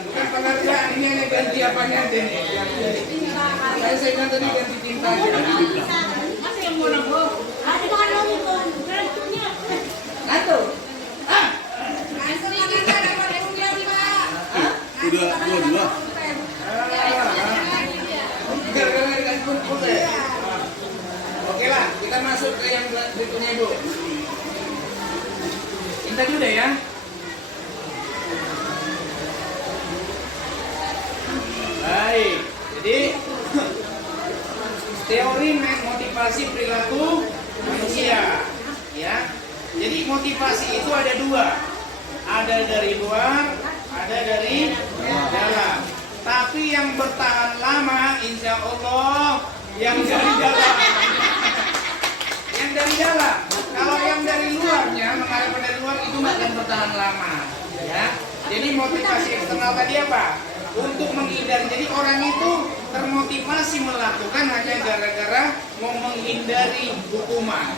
Bukan penghargaan, ini hanya ganti apanya deh. Saya bilang tadi ganti tinta. Masa yang mau nambah? Ada kan nonton. Rentunya. Satu. Ah, Udah 2-2. gara-gara dikasih pun ya. Oke lah, kita masuk ke yang berikutnya Ibu. Minta dulu ya. Baik, jadi teori motivasi perilaku manusia, ya. Jadi motivasi itu ada 2, ada dari luar, ada dari dalam. Tapi yang bertahan lama, insya Allah, yang dari dalam. Yang dari dalam. Kalau yang dari luarnya, mengarah pada luar itu nggak akan bertahan lama, ya. Jadi motivasi eksternal tadi apa? Untuk menghindari. Jadi orang itu termotivasi melakukan hanya gara-gara mau menghindari hukuman.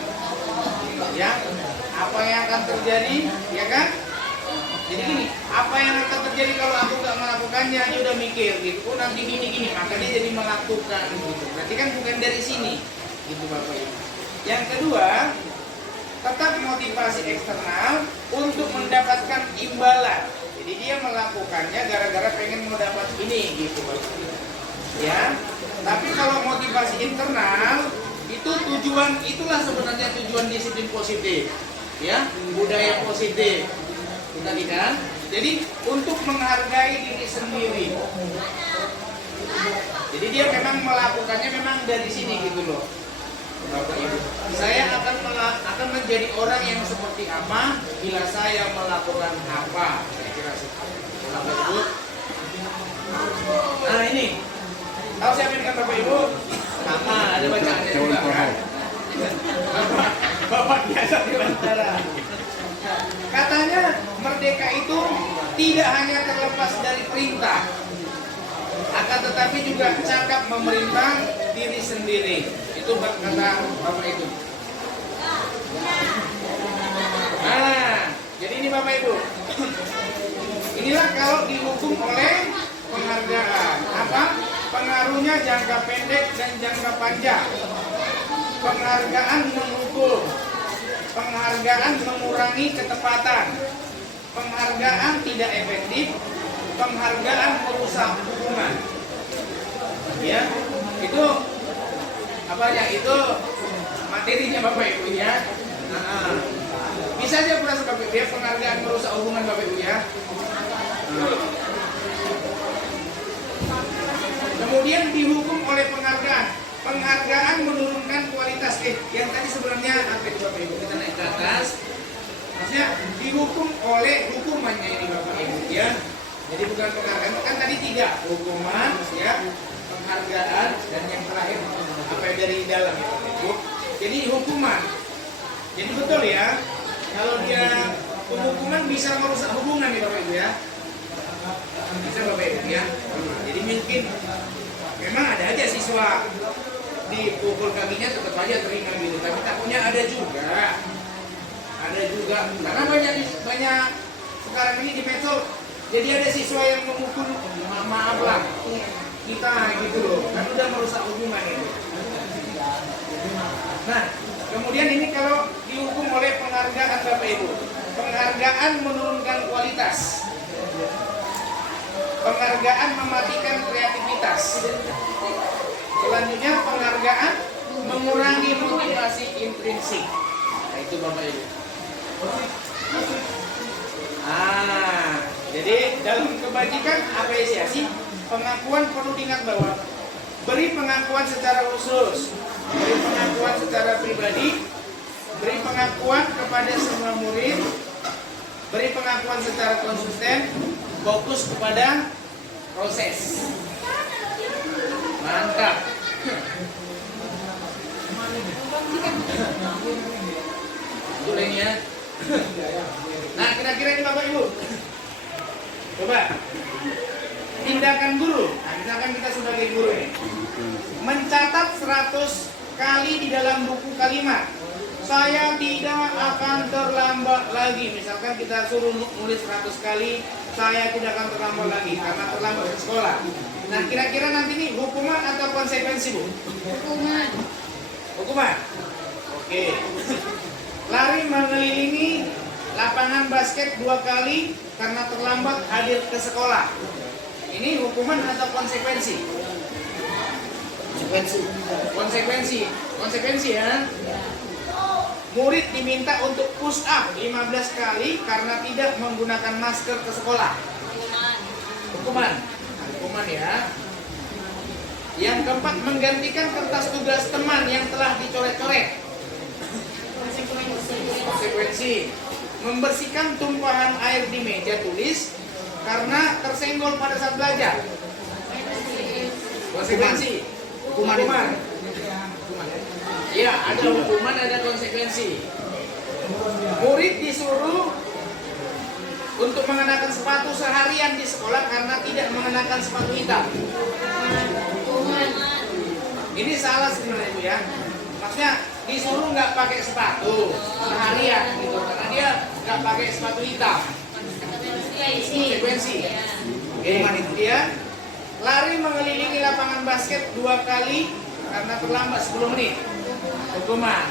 Ya, apa yang akan terjadi, ya kan? Jadi gini, apa yang akan terjadi kalau aku nggak melakukannya, dia udah mikir gitu. Oh nanti gini, makanya jadi melakukan gitu. Berarti kan bukan dari sini, gitu Bapak Ibu. Yang kedua, tetap motivasi eksternal untuk mendapatkan imbalan. Jadi dia melakukannya gara-gara pengen mau dapat ini, gitu Bapak Ibu. Ya, tapi kalau motivasi internal itu tujuan, itulah sebenarnya tujuan disiplin positif, ya, budaya positif. Tadi kan, jadi untuk menghargai diri sendiri. Jadi dia memang melakukannya memang dari sini gitu loh, Bapak Ibu. Saya akan menjadi orang yang seperti apa bila saya melakukan apa. Saya kira seperti itu, Bapak Ibu. Nah ini, tahu siapa ini kan Bapak Ibu? Sama, ada bacaannya juga kan? Bapak biasa di bandara. Katanya merdeka itu tidak hanya terlepas dari perintah, akan tetapi juga cakap memerintah diri sendiri. Itu kata Bapak itu. Nah, jadi ini Bapak Ibu. Inilah kalau dihukum oleh penghargaan. Apa? Pengaruhnya jangka pendek dan jangka panjang. Penghargaan menghukum. Penghargaan mengurangi ketepatan. Penghargaan tidak efektif. Penghargaan merusak hubungan. Ya, itu apa ya? Itu materinya Bapak Ibu ya. Bisa aja berasa Bapak Ibu ya, penghargaan merusak hubungan Bapak Ibu ya. Kemudian dihukum oleh penghargaan. Penghargaan menurunkan kualitas. Yang tadi sebenarnya apa itu Bapak Ibu? Kita naik ke atas. Maksudnya dihukum oleh hukumannya ini Bapak Ibu ya. Jadi bukan penghargaan. Kan tadi 3 hukuman ya, penghargaan dan yang terakhir apa yang dari dalam ya Bapak Ibu. Jadi hukuman. Jadi betul ya. Kalau dia hukuman bisa merusak hubungan nih Bapak Ibu ya. Bisa Bapak Ibu ya. Jadi mungkin memang ada aja siswa dipukul kakinya tetap aja terima gitu. Tapi takutnya ada juga karena banyak sekarang ini di medsos. Jadi ada siswa yang memukul maaf lah kita gitu loh. Kan udah merusak hubungan ini. Nah, kemudian ini kalau dihukum oleh penghargaan Bapak Ibu. Penghargaan menurunkan kualitas. Penghargaan mematikan kreativitas. Selanjutnya penghargaan mengurangi motivasi intrinsik. Nah, itu Bapak Ibu. Jadi dalam kebajikan apresiasi, pengakuan perlu diingat bahwa beri pengakuan secara khusus, beri pengakuan secara pribadi, beri pengakuan kepada semua murid, beri pengakuan secara konsisten, fokus kepada proses. Mantap. Boleh ya. Nah, kira-kira ini Bapak Ibu. Coba. Tindakan guru. Nah, misalkan kita sebagai guru ini mencatat 100 kali di dalam buku kalimat. Saya tidak akan terlambat lagi. Misalkan kita suruh nulis 100 kali, saya tidak akan terlambat lagi karena terlambat ke sekolah. Nah, kira-kira nanti ini hukuman atau konsekuensi, Bu? Hukuman. Hukuman. Oke. Lari mengelilingi lapangan basket 2 kali karena terlambat hadir ke sekolah. Ini hukuman atau konsekuensi? Konsekuensi ya. Murid diminta untuk push up 15 kali karena tidak menggunakan masker ke sekolah. Hukuman ya. Yang keempat, menggantikan kertas tugas teman yang telah dicoret-coret. Konsekuensi, membersihkan tumpahan air di meja tulis karena tersenggol pada saat belajar. Konsekuensi, hukuman. Ya, ada hukuman, ada konsekuensi. Murid disuruh untuk mengenakan sepatu seharian di sekolah karena tidak mengenakan sepatu hitam. Ini salah sebenarnya Bu ya. Maksudnya disuruh nggak pakai sepatu seharian gitu karena dia nggak pakai sepatu hitam. Konsekuensi. Oke, dia lari mengelilingi lapangan basket 2 kali karena terlambat 10 menit. Hukuman.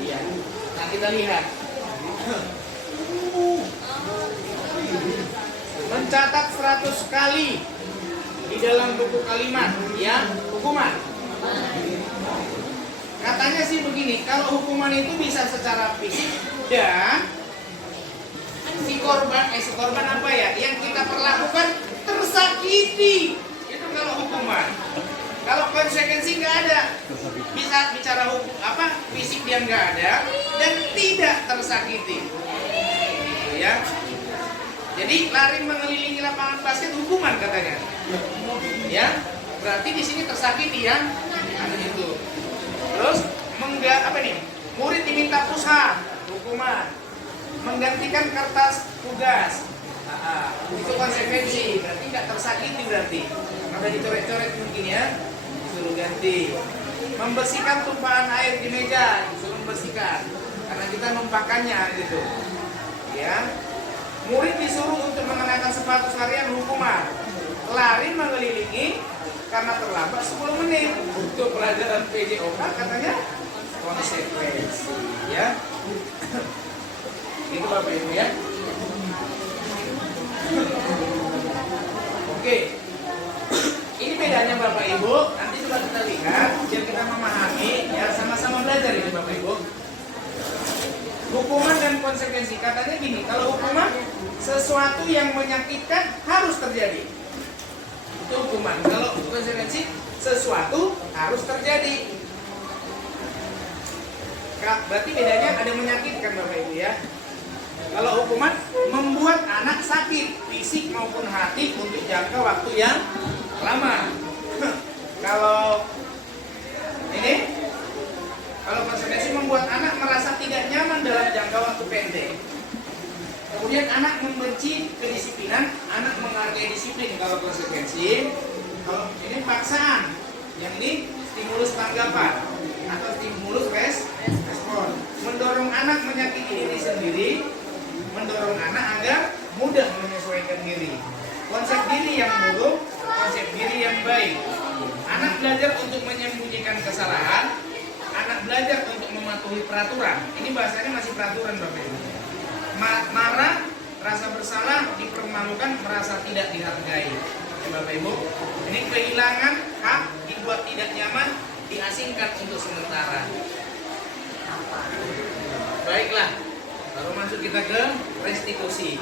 Iya. Nah, kita lihat. Mencatat 100 kali di dalam buku kalimat, ya, hukuman. Katanya sih begini, kalau hukuman itu bisa secara fisik dan si korban apa ya, yang kita perlakukan tersakiti. Itu kalau hukuman. Kalau konsekuensi nggak ada, bisa bicara hukum apa fisik dia nggak ada dan tidak tersakiti, ya. Jadi lari mengelilingi lapangan basket hukuman katanya, ya. Berarti di sini tersakiti ya, ada itu. Terus murid diminta push up, hukuman. menggantikan kertas tugas. Itu konsekuensi, berarti nggak tersakiti berarti. Ada dicoret-coret mungkin ya, disuruh ganti. Membersihkan tumpahan air di meja, disuruh membersihkan karena kita numpahkannya gitu. Ya. Murid disuruh untuk mengenakan sepatu harian hukuman. Lari mengelilingi karena terlambat 10 menit. Untuk pelajaran PJOK katanya konsekuensi, ya. Itu Bapak Ibu ya. Oke. Ini bedanya Bapak Ibu. Nanti coba kita lihat biar kita memahami ya, sama-sama belajar ini Bapak Ibu. Hukuman dan konsekuensi. Katanya gini, kalau hukuman sesuatu yang menyakitkan harus terjadi. Itu hukuman. Kalau konsekuensi sesuatu harus terjadi. Berarti bedanya ada menyakitkan Bapak Ibu ya. Kalau hukuman membuat anak sakit fisik maupun hati untuk jangka waktu yang lama. Kalau konsekuensi membuat anak merasa tidak nyaman dalam jangka waktu pendek. Kemudian anak membenci kedisiplinan, anak menghargai disiplin. Kalau konsekuensi, kalau ini paksaan, yang ini stimulus tanggapan atau stimulus respon. Mendorong anak menyakiti diri sendiri, mendorong anak agar mudah menyesuaikan diri. Konsep diri yang buruk, konsep diri yang baik. Anak belajar untuk menyembunyikan kesalahan, anak belajar untuk mematuhi peraturan. Ini bahasanya masih peraturan Bapak Ibu. Marah, rasa bersalah, dipermalukan, merasa tidak dihargai. Ya, Bapak Ibu, ini kehilangan hak, dibuat tidak nyaman, diasingkan untuk sementara. Baiklah, baru masuk kita ke restitusi.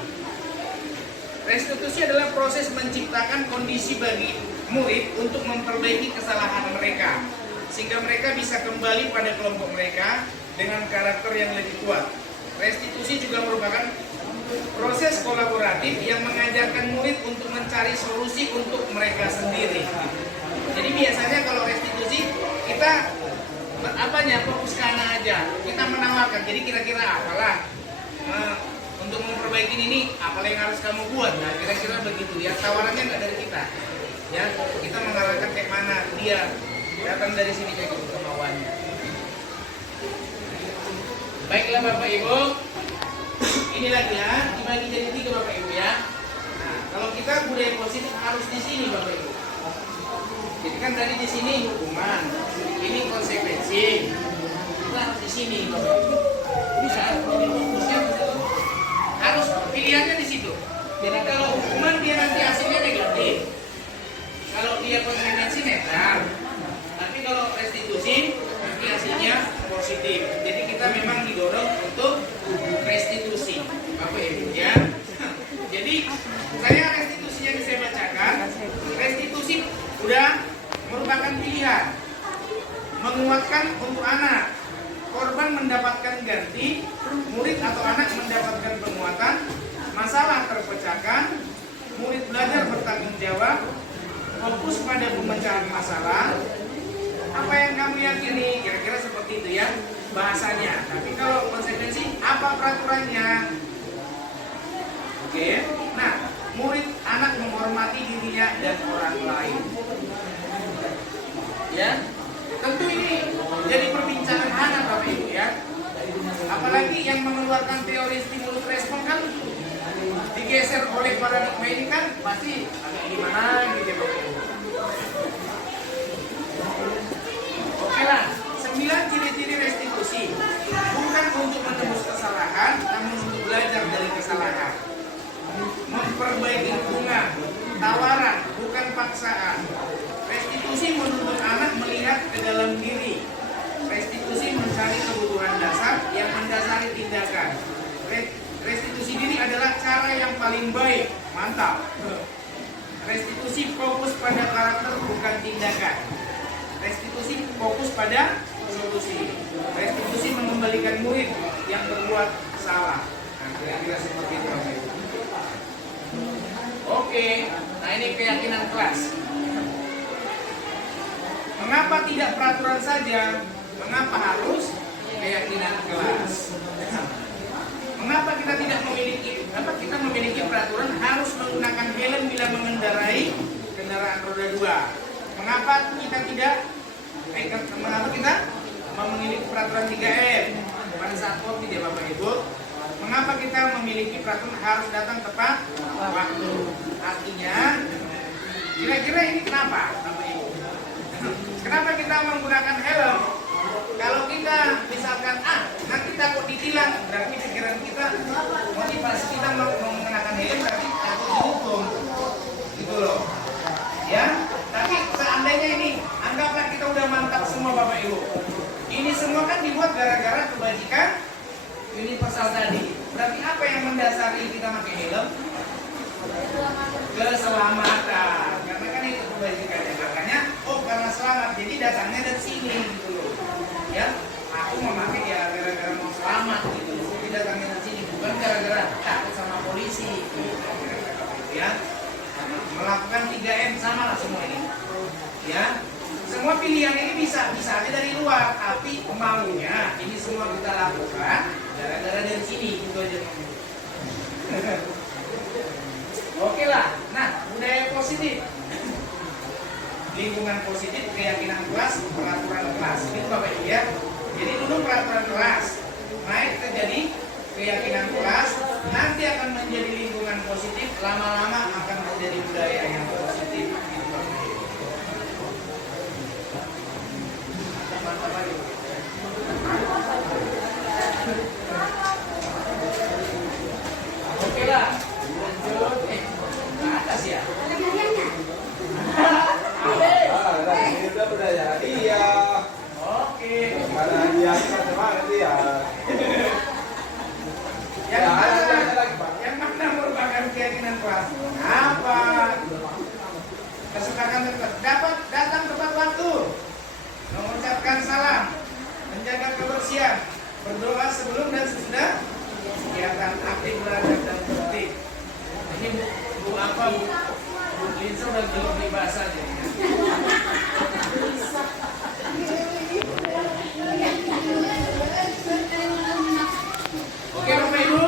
Restitusi adalah proses menciptakan kondisi bagi murid untuk memperbaiki kesalahan mereka, sehingga mereka bisa kembali pada kelompok mereka dengan karakter yang lebih kuat. Restitusi juga merupakan proses kolaboratif yang mengajarkan murid untuk mencari solusi untuk mereka sendiri. Jadi biasanya kalau restitusi kita fokus ke anak aja, kita menawarkan. Jadi kira-kira apalah untuk memperbaiki ini, apalah yang harus kamu buat? Nah kira-kira begitu ya. Tawarannya nggak dari kita, ya kita mengarahkan kayak mana dia datang dari sini kayak gitu kemauannya. Baiklah Bapak Ibu, ini lagi ya, dibagi jadi 3 Bapak Ibu ya. Nah, kalau kita budaya positif harus di sini Bapak Ibu. Jadi kan tadi di sini hukuman, ini konsekuensi. Kita harus di sini Bapak Ibu. Bisa, jadi fokusnya harus pilihannya di situ. Jadi kalau hukuman dia nanti hasilnya negatif. Kalau dia konsekuensi netral. Tapi kalau restitusi nanti hasilnya positif. Jadi kita memang didorong untuk restitusi, Bapak Ibu ya. Jadi saya restitusi yang saya bacakan, restitusi udah merupakan pilihan, menguatkan untuk anak. Korban mendapatkan ganti, murid atau anak mendapatkan penguatan, masalah terpecahkan, murid belajar bertanggung jawab, fokus pada pemecahan masalah. Apa yang kamu yakini? Kira-kira seperti itu ya bahasanya. Tapi kalau konsekuensi, apa peraturannya? Oke. Nah, murid anak menghormati dirinya dan orang lain. Ya, tentu ini jadi perbincangan anak Bapak Ibu ya. Apalagi yang mengeluarkan teori stimulus respon kan digeser oleh paradigma ini kan pasti agak gimana gitu Bapak Ibu. Oke lah, 9 ciri-ciri restitusi. Bukan untuk menebus kesalahan, namun untuk belajar dari kesalahan. Memperbaiki hubungan, tawaran, bukan paksaan. Restitusi menuntut anak melihat ke dalam diri. Restitusi mencari kebutuhan dasar yang mendasari tindakan. Restitusi diri adalah cara yang paling baik. Mantap. Restitusi fokus pada karakter bukan tindakan. Restitusi fokus pada solusi. Restitusi mengembalikan murid yang berbuat salah. Nah, kira-kira seperti itu. Oke, nah ini keyakinan kelas. Mengapa tidak peraturan saja? Mengapa harus keyakinan kelas? Mengapa kita tidak memiliki kita memiliki peraturan harus menggunakan helm bila mengendarai kendaraan roda 2? Mengapa kita tidak mengapa kita memiliki peraturan 3M pada saat COVID ya Bapak Ibu? Mengapa kita memiliki peraturan harus datang tepat waktu? Artinya kira-kira ini kenapa Bapak Ibu? Kenapa kita menggunakan helm? Kalau kita misalkan nanti takut ditilang, berarti pikiran kita, motivasi kita mengenakan helm berarti takut dihukum, gitu loh. Ya, tapi seandainya ini, anggaplah kita udah mantap semua Bapak Ibu. Ini semua kan dibuat gara-gara kebajikan universal tadi. Berarti apa yang mendasari kita pakai helm? Keselamatan. Karena kan itu kebajikannya. Makanya, karena selamat, jadi datangnya dari sini, gitu loh. Ya, aku memakai ya gara-gara mau selamat gitu. Jadi datangnya dari sini bukan gara-gara takut sama polisi. Ya, melakukan 3M sama lah semua ini. Ya, semua pilihan ini bisa aja dari luar, tapi maunya ini semua kita lakukan gara-gara dari sini gitu aja. Oke lah. Nah, budaya positif. Lingkungan positif, keyakinan kelas, peraturan kelas. Ini Bapak Ibu ya. Jadi dulu peraturan kelas, naik terjadi keyakinan kelas, nanti akan menjadi lingkungan positif, lama-lama akan menjadi budaya yang positif. Ini Bapak Ibu. Mantap lagi. Oke lah. Lanjut. Ke atas ya. Udah budaya iya. Oke. Karena dia semangat dia. Yang mana merupakan keyakinan kelas? Apa? Kesukaan dapat datang tepat waktu, mengucapkan salam, menjaga kebersihan, berdoa sebelum dan sesudah kegiatan, aktif belajar dan tertib. Ini bu apa bu? Bu Linsa udah belum di bahasa aja. Oke Bapak Ibu.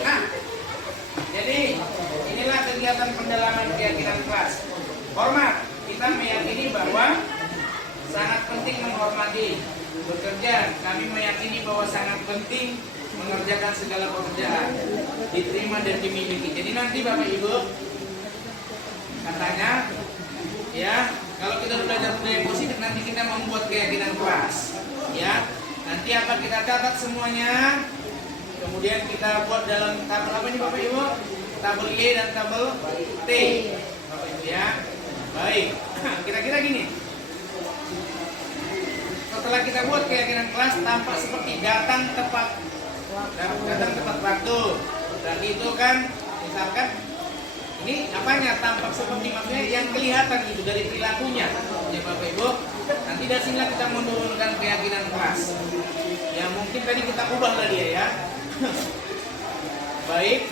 Nah, jadi inilah kegiatan pendalaman keyakinan kelas. Hormat, kita meyakini bahwa sangat penting menghormati. Bekerja, kami meyakini bahwa sangat penting mengerjakan segala pekerjaan, diterima dan dimiliki. Jadi nanti Bapak Ibu katanya, ya kalau kita belajar budaya positif nanti kita membuat keyakinan kelas. Ya, nanti apa kita catat semuanya. Kemudian kita buat dalam tabel apa nih Bapak Ibu? Tabel Y dan tabel T. Bapak Ibu ya. Baik. Kira-kira gini. Setelah kita buat keyakinan kelas tampak seperti datang tepat waktu. Berarti itu kan misalkan ini apanya tampak seperti maksudnya yang kelihatan itu dari perilakunya. Ya Bapak Ibu, nanti dari sini kita menurunkan keyakinan kelas. Ya mungkin tadi kita ubah lah dia ya. Baik.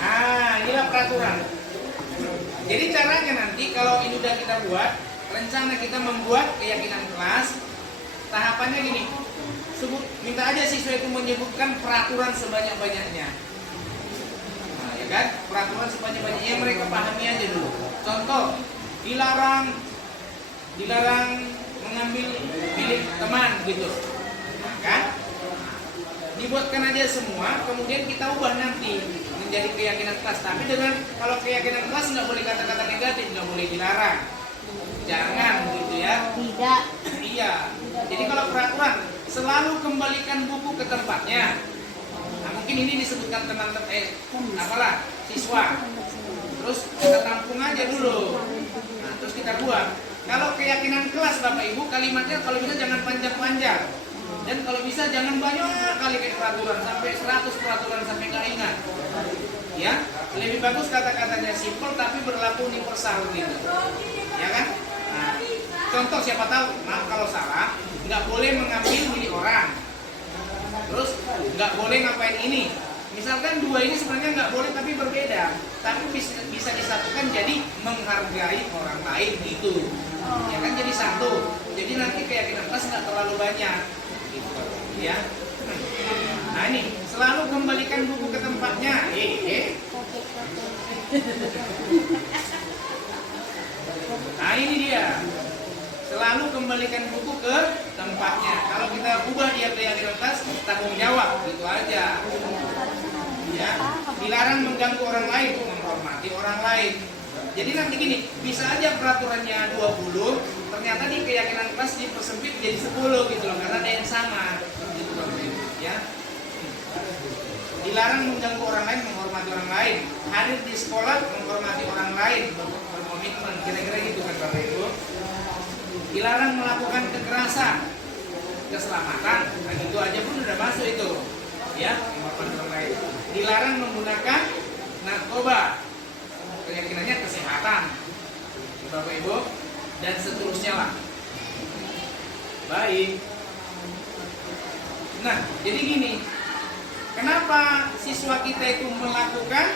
Nah, inilah peraturan. Jadi caranya nanti kalau ini udah kita buat, rencana kita membuat keyakinan kelas, tahapannya gini. Minta aja siswa itu menyebutkan peraturan sebanyak-banyaknya. Nah, ya kan? Peraturan sebanyak-banyaknya yang mereka pahami aja dulu. Contoh, dilarang mengambil milik teman gitu. Nah, kan? Dibuatkan aja semua, kemudian kita ubah nanti menjadi keyakinan kelas. Tapi dengan kalau keyakinan kelas nggak boleh kata-kata negatif, nggak boleh dilarang. Jangan gitu ya. Tidak. Iya. Jadi kalau peraturan selalu kembalikan buku ke tempatnya. Nah, mungkin ini disebutkan teman-teman siswa. Terus kita tampung aja dulu. Nah, terus kita buat. Kalau keyakinan kelas Bapak Ibu kalimatnya kalau bisa jangan panjang-panjang. Dan kalau bisa jangan banyak kali kayak peraturan sampai 100 peraturan sampai nggak ingat. Ya, lebih bagus kata-katanya simpel tapi berlaku universal gitu. Ya kan? Nah, contoh siapa tahu, maaf kalau salah, nggak boleh mengambil milik orang. Terus nggak boleh ngapain ini. Misalkan dua ini sebenarnya nggak boleh tapi berbeda, tapi bisa disatukan jadi menghargai orang lain gitu. Ya kan jadi satu. Jadi nanti keyakinan kelas nggak terlalu banyak. Gitu, ya. Nah ini, selalu kembalikan buku ke tempatnya. Nah ini dia. Selalu kembalikan buku ke tempatnya. Kalau kita ubah dia ke yang di atas, tanggung jawab, gitu aja. Ya, dilarang mengganggu orang lain, menghormati orang lain. Jadi nanti gini, bisa aja peraturannya 20, ternyata di keyakinan kelas dipersempit jadi 10 gitu loh, karena ada yang sama. Gitu loh, ya. Dilarang mengganggu orang lain, menghormati orang lain. Hadir di sekolah, menghormati orang lain, berkomitmen, kira-kira gitu kan Bapak Ibu. Dilarang melakukan kekerasan, keselamatan, dan itu aja pun udah masuk itu, ya, menghormati orang lain. Dilarang menggunakan narkoba, keyakinannya kesehatan, Bapak Ibu, dan seterusnya lah. Baik. Nah, jadi gini, kenapa siswa kita itu melakukan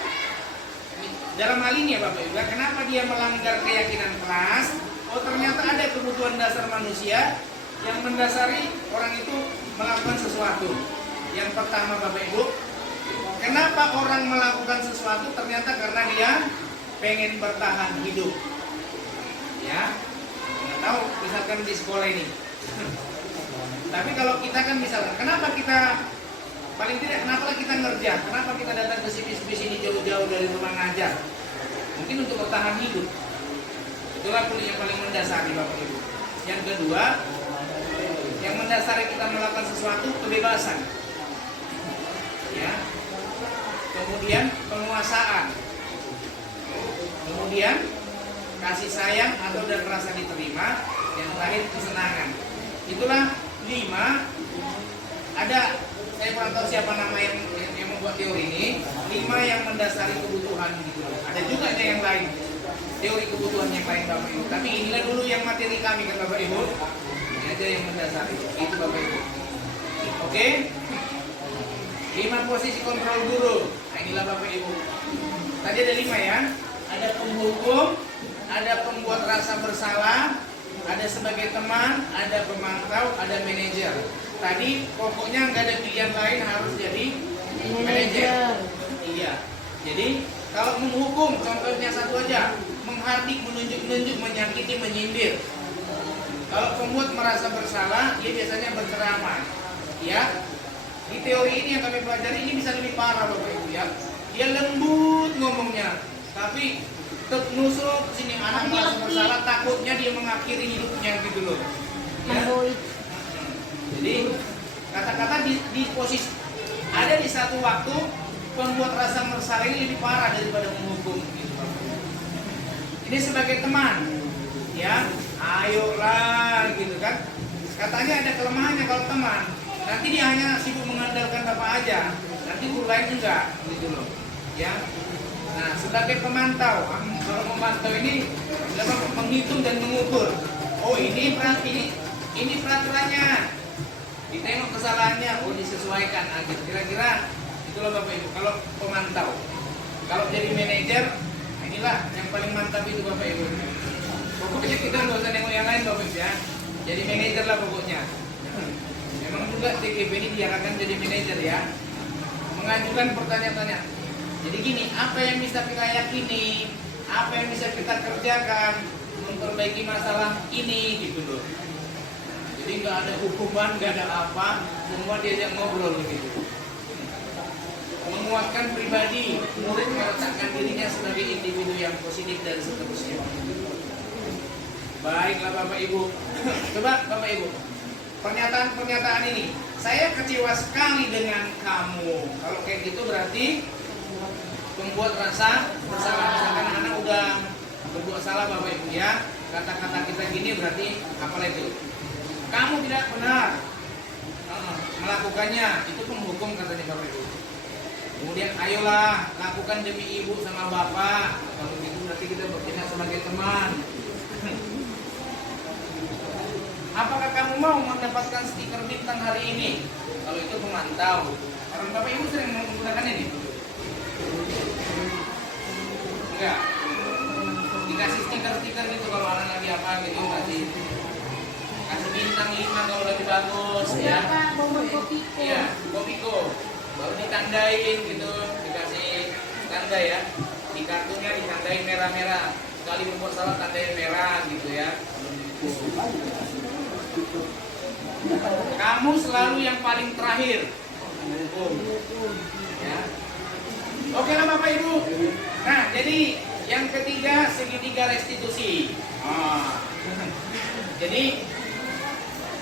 dalam hal ini ya Bapak Ibu, kenapa dia melanggar keyakinan kelas? Oh ternyata ada kebutuhan dasar manusia yang mendasari orang itu melakukan sesuatu. Yang pertama Bapak Ibu, kenapa orang melakukan sesuatu? Ternyata karena dia pengen bertahan hidup. Ya, nggak tahu misalkan di sekolah ini. Tapi kalau kita kan misalkan, kenapa kita paling tidak kenapa kita ngerja? Kenapa kita datang ke sini jauh-jauh dari rumah ngajar? Mungkin untuk bertahan hidup. Itulah yang paling mendasari Bapak Ibu. Yang kedua, yang mendasari kita melakukan sesuatu kebebasan. Ya. Kemudian penguasaan. Kemudian kasih sayang atau dan rasa diterima. Yang terakhir kesenangan. Itulah 5. Ada, saya kurang tahu siapa nama yang membuat teori ini. 5 yang mendasari kebutuhan gitu. Ada juga yang lain, teori kebutuhan yang lain Bapak Ibu. Tapi inilah dulu yang materi kami kan Bapak Ibu. Ini aja yang mendasari. Itu Bapak Ibu. Oke? 5 posisi kontrol guru. Nah inilah Bapak Ibu. Tadi ada 5 ya. Ada penghukum, ada pembuat rasa bersalah, ada sebagai teman, ada pemantau, ada manajer. Tadi pokoknya nggak ada pilihan lain, harus jadi manajer. Iya. Jadi kalau menghukum, contohnya satu aja, menghardik, menunjuk-nunjuk, menyakiti, menyindir. Kalau pembuat merasa bersalah, dia biasanya berceramah. Ya, di teori ini yang kami pelajari ini bisa lebih parah Bapak Ibu ya. Dia lembut ngomongnya, tapi nusuk sini anak merasa bersalah, takutnya dia mengakhiri hidupnya gitu loh. Ya. Jadi kata-kata di posisi ada di satu waktu pembuat rasa bersalah ini lebih parah daripada menghukum. Gitu. Ini sebagai teman, ya, ayolah gitu kan. Katanya ada kelemahannya kalau teman. Nanti dia hanya sibuk mengandalkan Bapak aja, nanti guru lain enggak, gitu loh. Ya. Nah, sebagai pemantau, kalau memantau ini menghitung dan mengukur. Oh, ini peraturannya. Ditengok kesalahannya, oh disesuaikan. Nah, gitu. Kira-kira itulah Bapak Ibu. Kalau pemantau, kalau jadi manajer, inilah yang paling mantap itu Bapak Ibu. Pokoknya kita nggak usah nengok yang lain Bapak Ibu ya. Jadi manajer lah pokoknya. Memang juga TKP ini diarahkan jadi manajer ya. Mengajukan pertanyaan-pertanyaan. Jadi gini, apa yang bisa kita yakini, apa yang bisa kita kerjakan, memperbaiki masalah ini gitu loh. Jadi nggak ada hukuman, nggak ada apa, semua diajak ngobrol gitu. Menguatkan pribadi, murid meletakkan dirinya sebagai individu yang positif dan seterusnya. Baiklah Bapak Ibu. Coba Bapak Ibu, pernyataan-pernyataan ini, saya kecewa sekali dengan kamu. Kalau kayak gitu berarti membuat rasa bersalah. Misalkan anak udah berbuat salah Bapak Ibu ya, kata-kata kita gini berarti apalah itu? Kamu tidak benar melakukannya, itu penghukum katanya Bapak Ibu. Kemudian ayolah lakukan demi ibu sama bapak. Kalau gitu berarti kita bertindak sebagai teman. Apakah kamu mau mendapatkan stiker bintang hari ini? Kalau itu pemantau. Orang Bapak Ibu sering menggunakan ini? Enggak. Dikasih stiker-stiker gitu kalau anak lagi apa gitu kasih bintang 5 kalau lagi bagus ya. Berapa bobot kopiko? Iya, kopiko. Baru ditandain gitu, dikasih tanda ya. Di kartunya ditandain merah-merah. Sekali berbuat salah tandain merah gitu ya. Kamu selalu yang paling terakhir. Ya. Oke lah Bapak Ibu. Nah, jadi yang ketiga segitiga restitusi. Jadi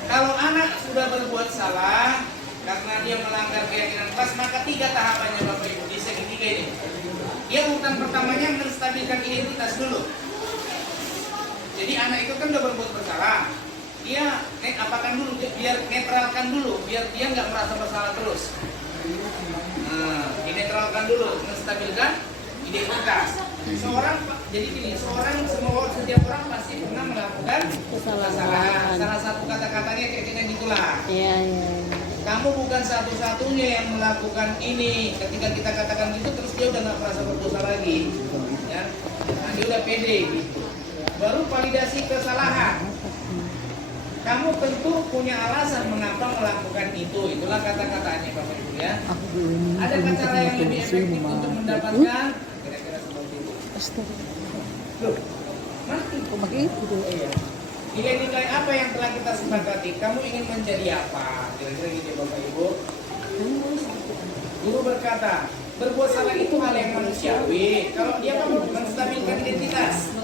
kalau anak sudah berbuat salah karena dia melanggar keyakinan kelas, maka 3 tahapannya Bapak Ibu di segitiga ini. Dia urutan pertamanya menstabilkan identitas dulu. Jadi anak itu kan udah berbuat bersalah. Dia apakan dulu, biar netralkan dulu, biar dia nggak merasa bersalah terus. Dinetralkan dulu, menstabilkan identitas. Jadi gini, setiap orang pasti pernah melakukan kesalahan. Salah satu kata-katanya kayak gitulah. Iya. Kamu bukan satu-satunya yang melakukan ini. Ketika kita katakan gitu, terus dia udah nggak merasa berdosa lagi. Ya, nah, dia udah pede gitu. Baru validasi kesalahan. Kamu tentu punya alasan mengapa melakukan itu. Itulah kata-katanya Bapak Ibu ya. Ada cara yang lebih efektif untuk mendapatkan kira-kira seperti itu. Loh, mati. Kok begitu tuh? Iya. Nilai-nilai apa yang telah kita sepakati? Kamu ingin menjadi apa? Kira-kira gitu ya Bapak Ibu. Guru berkata, berbuat salah itu hal yang manusiawi. Kalau dia mau menstabilkan identitas.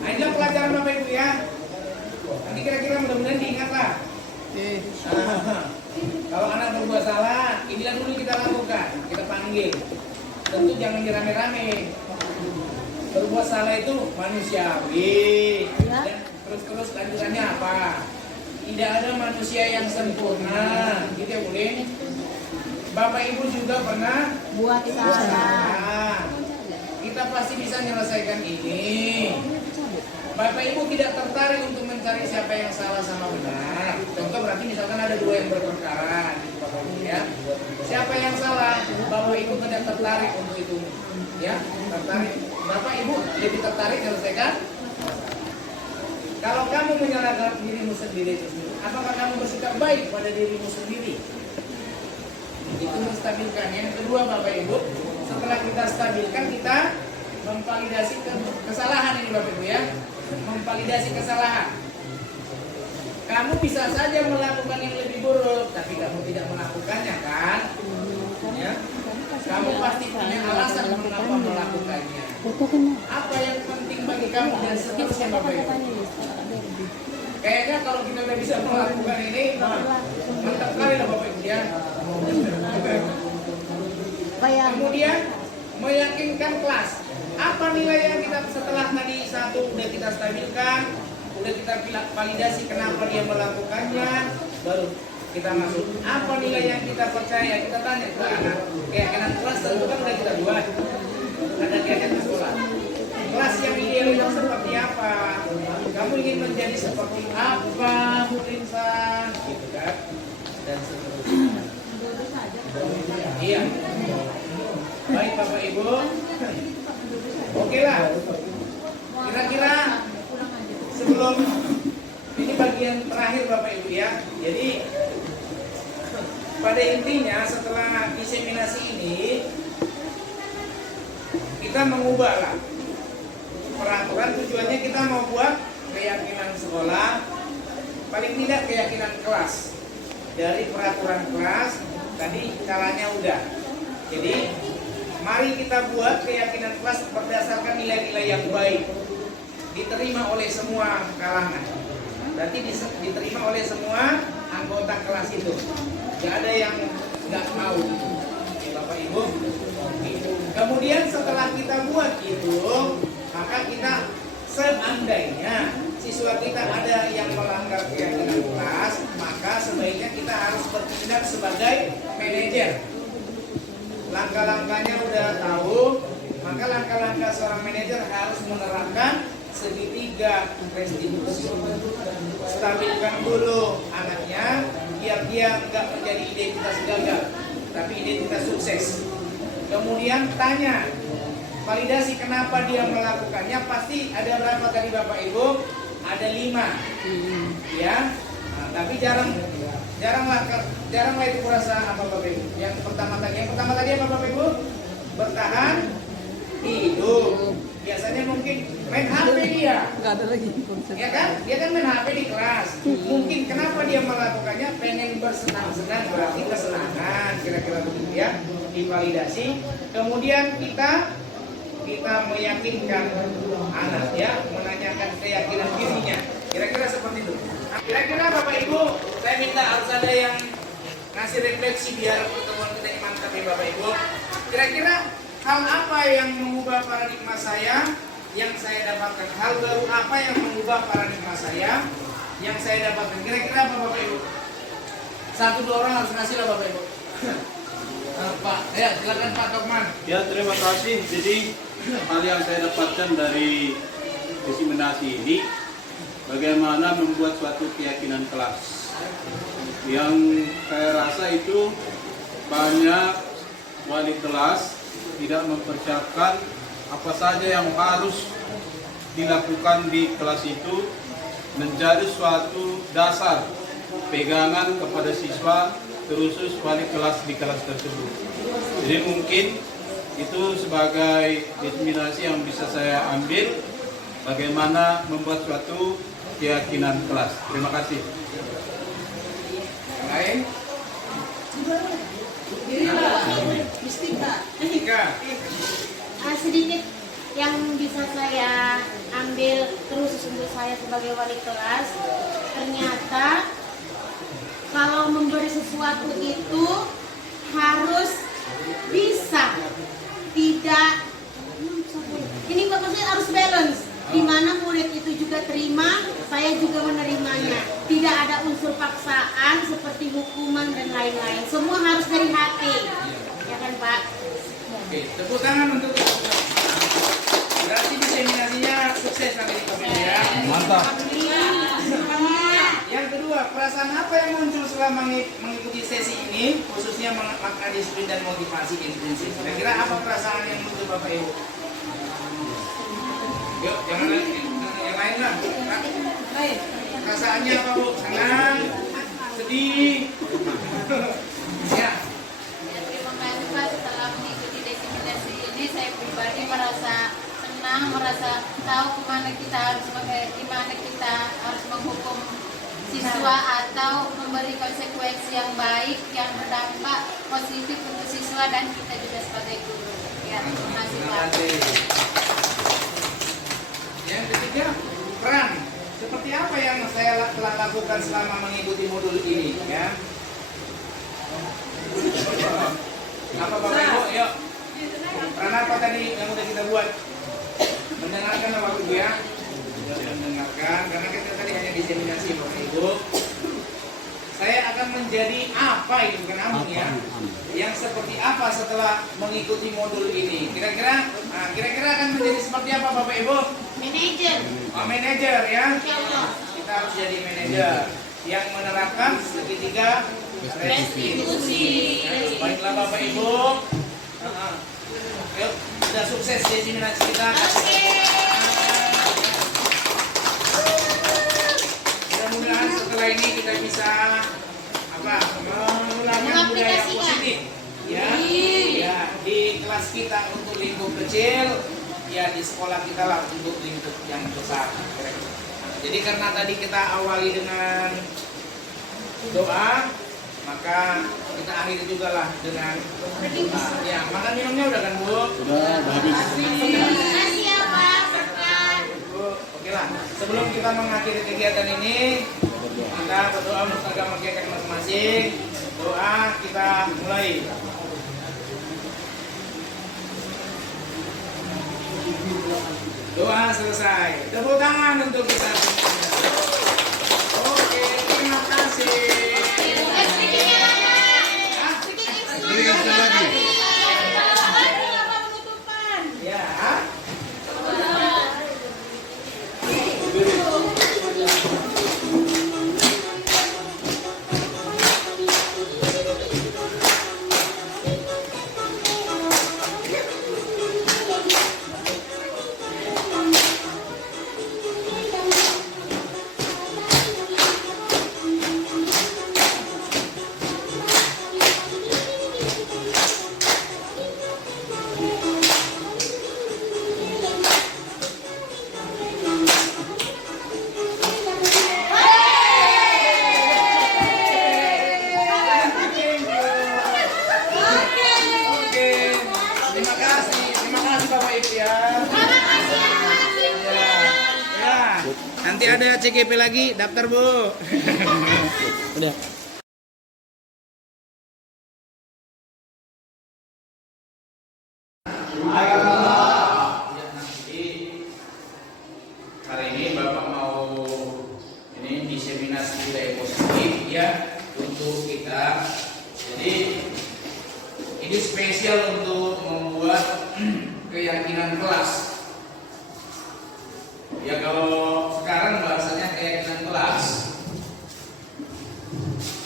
Nah, inilah pelajaran Bapak Ibu ya. Nanti kira-kira mudah-mudahan diingatlah. Kalau anak berbuat salah, inilah dulu kita lakukan, kita panggil. Tentu jangan dirame-rame. Berbuat salah itu manusiawi. Dan terus lanjutannya apa? Tidak ada manusia yang sempurna. Gitu ya boleh. Bapak Ibu juga pernah Buat salah. salah. Kita pasti bisa menyelesaikan ini. Bapak Ibu tidak tertarik untuk mencari siapa yang salah sama benar. Contoh berarti misalkan ada 2 yang berperkara, gitu Bapak Ibu ya. Siapa yang salah? Bapak Ibu tidak tertarik untuk itu, ya. Tertarik. Bapak Ibu lebih tertarik menyelesaikan. Kalau kamu menyalahkan dirimu sendiri, apakah kamu bersikap baik pada dirimu sendiri? Itu menstabilkan. Yang kedua Bapak Ibu, setelah kita stabilkan, kita memvalidasi kesalahan ini Bapak Ibu ya. Memvalidasi kesalahan. Kamu bisa saja melakukan yang lebih buruk, tapi kamu tidak melakukannya kan? Ya. Kamu pasti punya alasan mengapa melakukannya. Apa yang penting bagi kamu dan seterusnya Bapak Ibu. Kayaknya kalau kita udah bisa melakukan ini, mantap kali lah Bapak Ibu ya. Kemudian meyakinkan kelas. Apa nilai yang kita setelah tadi satu udah kita stabilkan, udah kita validasi kenapa dia melakukannya, baru kita masuk. Apa nilai yang kita percaya? Kita tanya ke anak. Keyakinan kelas tentu kan udah kita buat. Ada keyakinan sekolah. Kelas yang ideal itu seperti apa? Kamu ingin menjadi seperti apa, Insan? Gitu kan? Dan seterusnya. Iya. Baik Bapak Ibu. Oke lah, kira-kira sebelum ini bagian terakhir Bapak Ibu ya. Jadi pada intinya setelah diseminasi ini kita mengubahlah peraturan. Tujuannya kita mau buat keyakinan sekolah, paling tidak keyakinan kelas. Dari peraturan kelas tadi caranya udah. Jadi mari kita buat keyakinan kelas berdasarkan nilai-nilai yang baik, diterima oleh semua kalangan. Berarti diterima oleh semua anggota kelas itu. Gak ada yang nggak mau. Oke, Bapak Ibu. Oke. Kemudian setelah kita buat itu, maka kita seandainya siswa kita ada yang melanggar keyakinan kelas, maka sebaiknya kita harus bertindak sebagai manajer. Langkah-langkahnya udah tahu, maka langkah-langkah seorang manajer harus menerapkan segitiga restitusi. Stabilkan dulu anaknya, biar dia nggak menjadi identitas gagal, tapi identitas sukses. Kemudian tanya, validasi kenapa dia melakukannya. Pasti ada berapa tadi Bapak Ibu? Ada 5, ya. Nah, Tapi jaranglah itu kurasa apa Bapak Ibu. Yang pertama tadi apa Bapak Ibu? Bertahan hidup. Biasanya mungkin main HP dia. Nggak ada lagi konsep. Ya kan? Dia kan main HP di kelas. Mungkin kenapa dia melakukannya? Pengen bersenang-senang, berarti kesenangan, kira-kira begitu ya. Divalidasi. Kemudian kita meyakinkan anak ya, menanyakan keyakinan dirinya. Kira-kira seperti itu. Kira-kira Bapak Ibu, saya minta harus ada yang ngasih refleksi biar pertemuan kita ini mantap ya Bapak Ibu. Kira-kira hal apa yang mengubah paradigma saya yang saya dapatkan? Hal baru apa yang mengubah paradigma saya yang saya dapatkan? Kira-kira apa Bapak Ibu? 1-2 orang harus ngasih lah Bapak Ibu. Pak, ya silakan Pak Tokman. Ya, terima kasih. Jadi hal yang saya dapatkan dari diseminasi ini, bagaimana membuat suatu keyakinan kelas. Yang saya rasa itu banyak wali kelas tidak mempersiapkan apa saja yang harus dilakukan di kelas itu menjadi suatu dasar pegangan kepada siswa, terusus wali kelas di kelas tersebut. Jadi mungkin itu sebagai diseminasi yang bisa saya ambil bagaimana membuat suatu keyakinan kelas. Terima kasih. Yang lain? Mistika. Ika. Sedikit yang bisa saya ambil terus untuk saya sebagai wali kelas, ternyata kalau memberi sesuatu itu harus bisa, tidak ini maksudnya harus balance, di mana murid itu juga terima, saya juga menerimanya, tidak ada unsur paksaan seperti hukuman dan lain-lain, semua harus dari hati, ya kan Pak? Oke, tepuk tangan untuk berarti diseminasinya sukses nanti di komite ya. Mantap. Yang kedua, perasaan apa yang muncul setelah mengikuti sesi ini, khususnya makna disiplin dan motivasi intensif? Kira-kira apa perasaan yang muncul Bapak Ibu? Yuk, jangan yang lain lah. Perasaannya apa Bu? Senang, sedih. Ya. Terima kasih Pak, setelah mengikuti diseminasi ini saya pribadi merasa senang, merasa tahu gimana kita harus menghukum siswa atau memberi konsekuensi yang baik yang berdampak positif untuk siswa dan kita juga sebagai guru. Ya, terima kasih Pak. Yang ketiga, peran. Seperti apa yang saya telah lakukan selama mengikuti modul ini, ya? Apa Bapak Ibu? Yuk. Peran apa tadi yang udah kita buat? Mendengarkan Bapak Ibu ya? Mendengarkan, karena kita tadi hanya diseminasi Bapak Ibu. Saya akan menjadi apa itu bukan amun ya? Yang seperti apa setelah mengikuti modul ini? Kira-kira akan menjadi seperti apa Bapak Ibu? Manajer. Oh, manajer ya? Insyaallah. Kita harus jadi manajer yang menerapkan segitiga restitusi. Baiklah Bapak Ibu. Yuk, sudah sukses diseminasi kita. Mudah-mudahan setelah ini kita bisa mengulangi budaya positif. Ya, ya di kelas kita untuk lingkup kecil, ya di sekolah kita lah untuk lingkup yang besar. Jadi karena tadi kita awali dengan doa, maka kita akhiri juga lah dengan ya makan minumnya udah kan Bu? Sudah habis. Terima kasih ya Pak. Bu, oke lah. Sebelum kita mengakhiri kegiatan ini, kita berdoa untuk agama kita masing-masing. Doa kita mulai. Doa selesai. Tepuk tangan untuk kita. Oke, terima kasih. Ya. Nanti ada CGP lagi, daftar Bu. Udah. Hari ini Bapak mau ini diseminasi budaya positif ya untuk kita. Jadi ini spesial untuk membuat keyakinan kelas. Ya kalau sekarang bahasanya keyakinan kelas.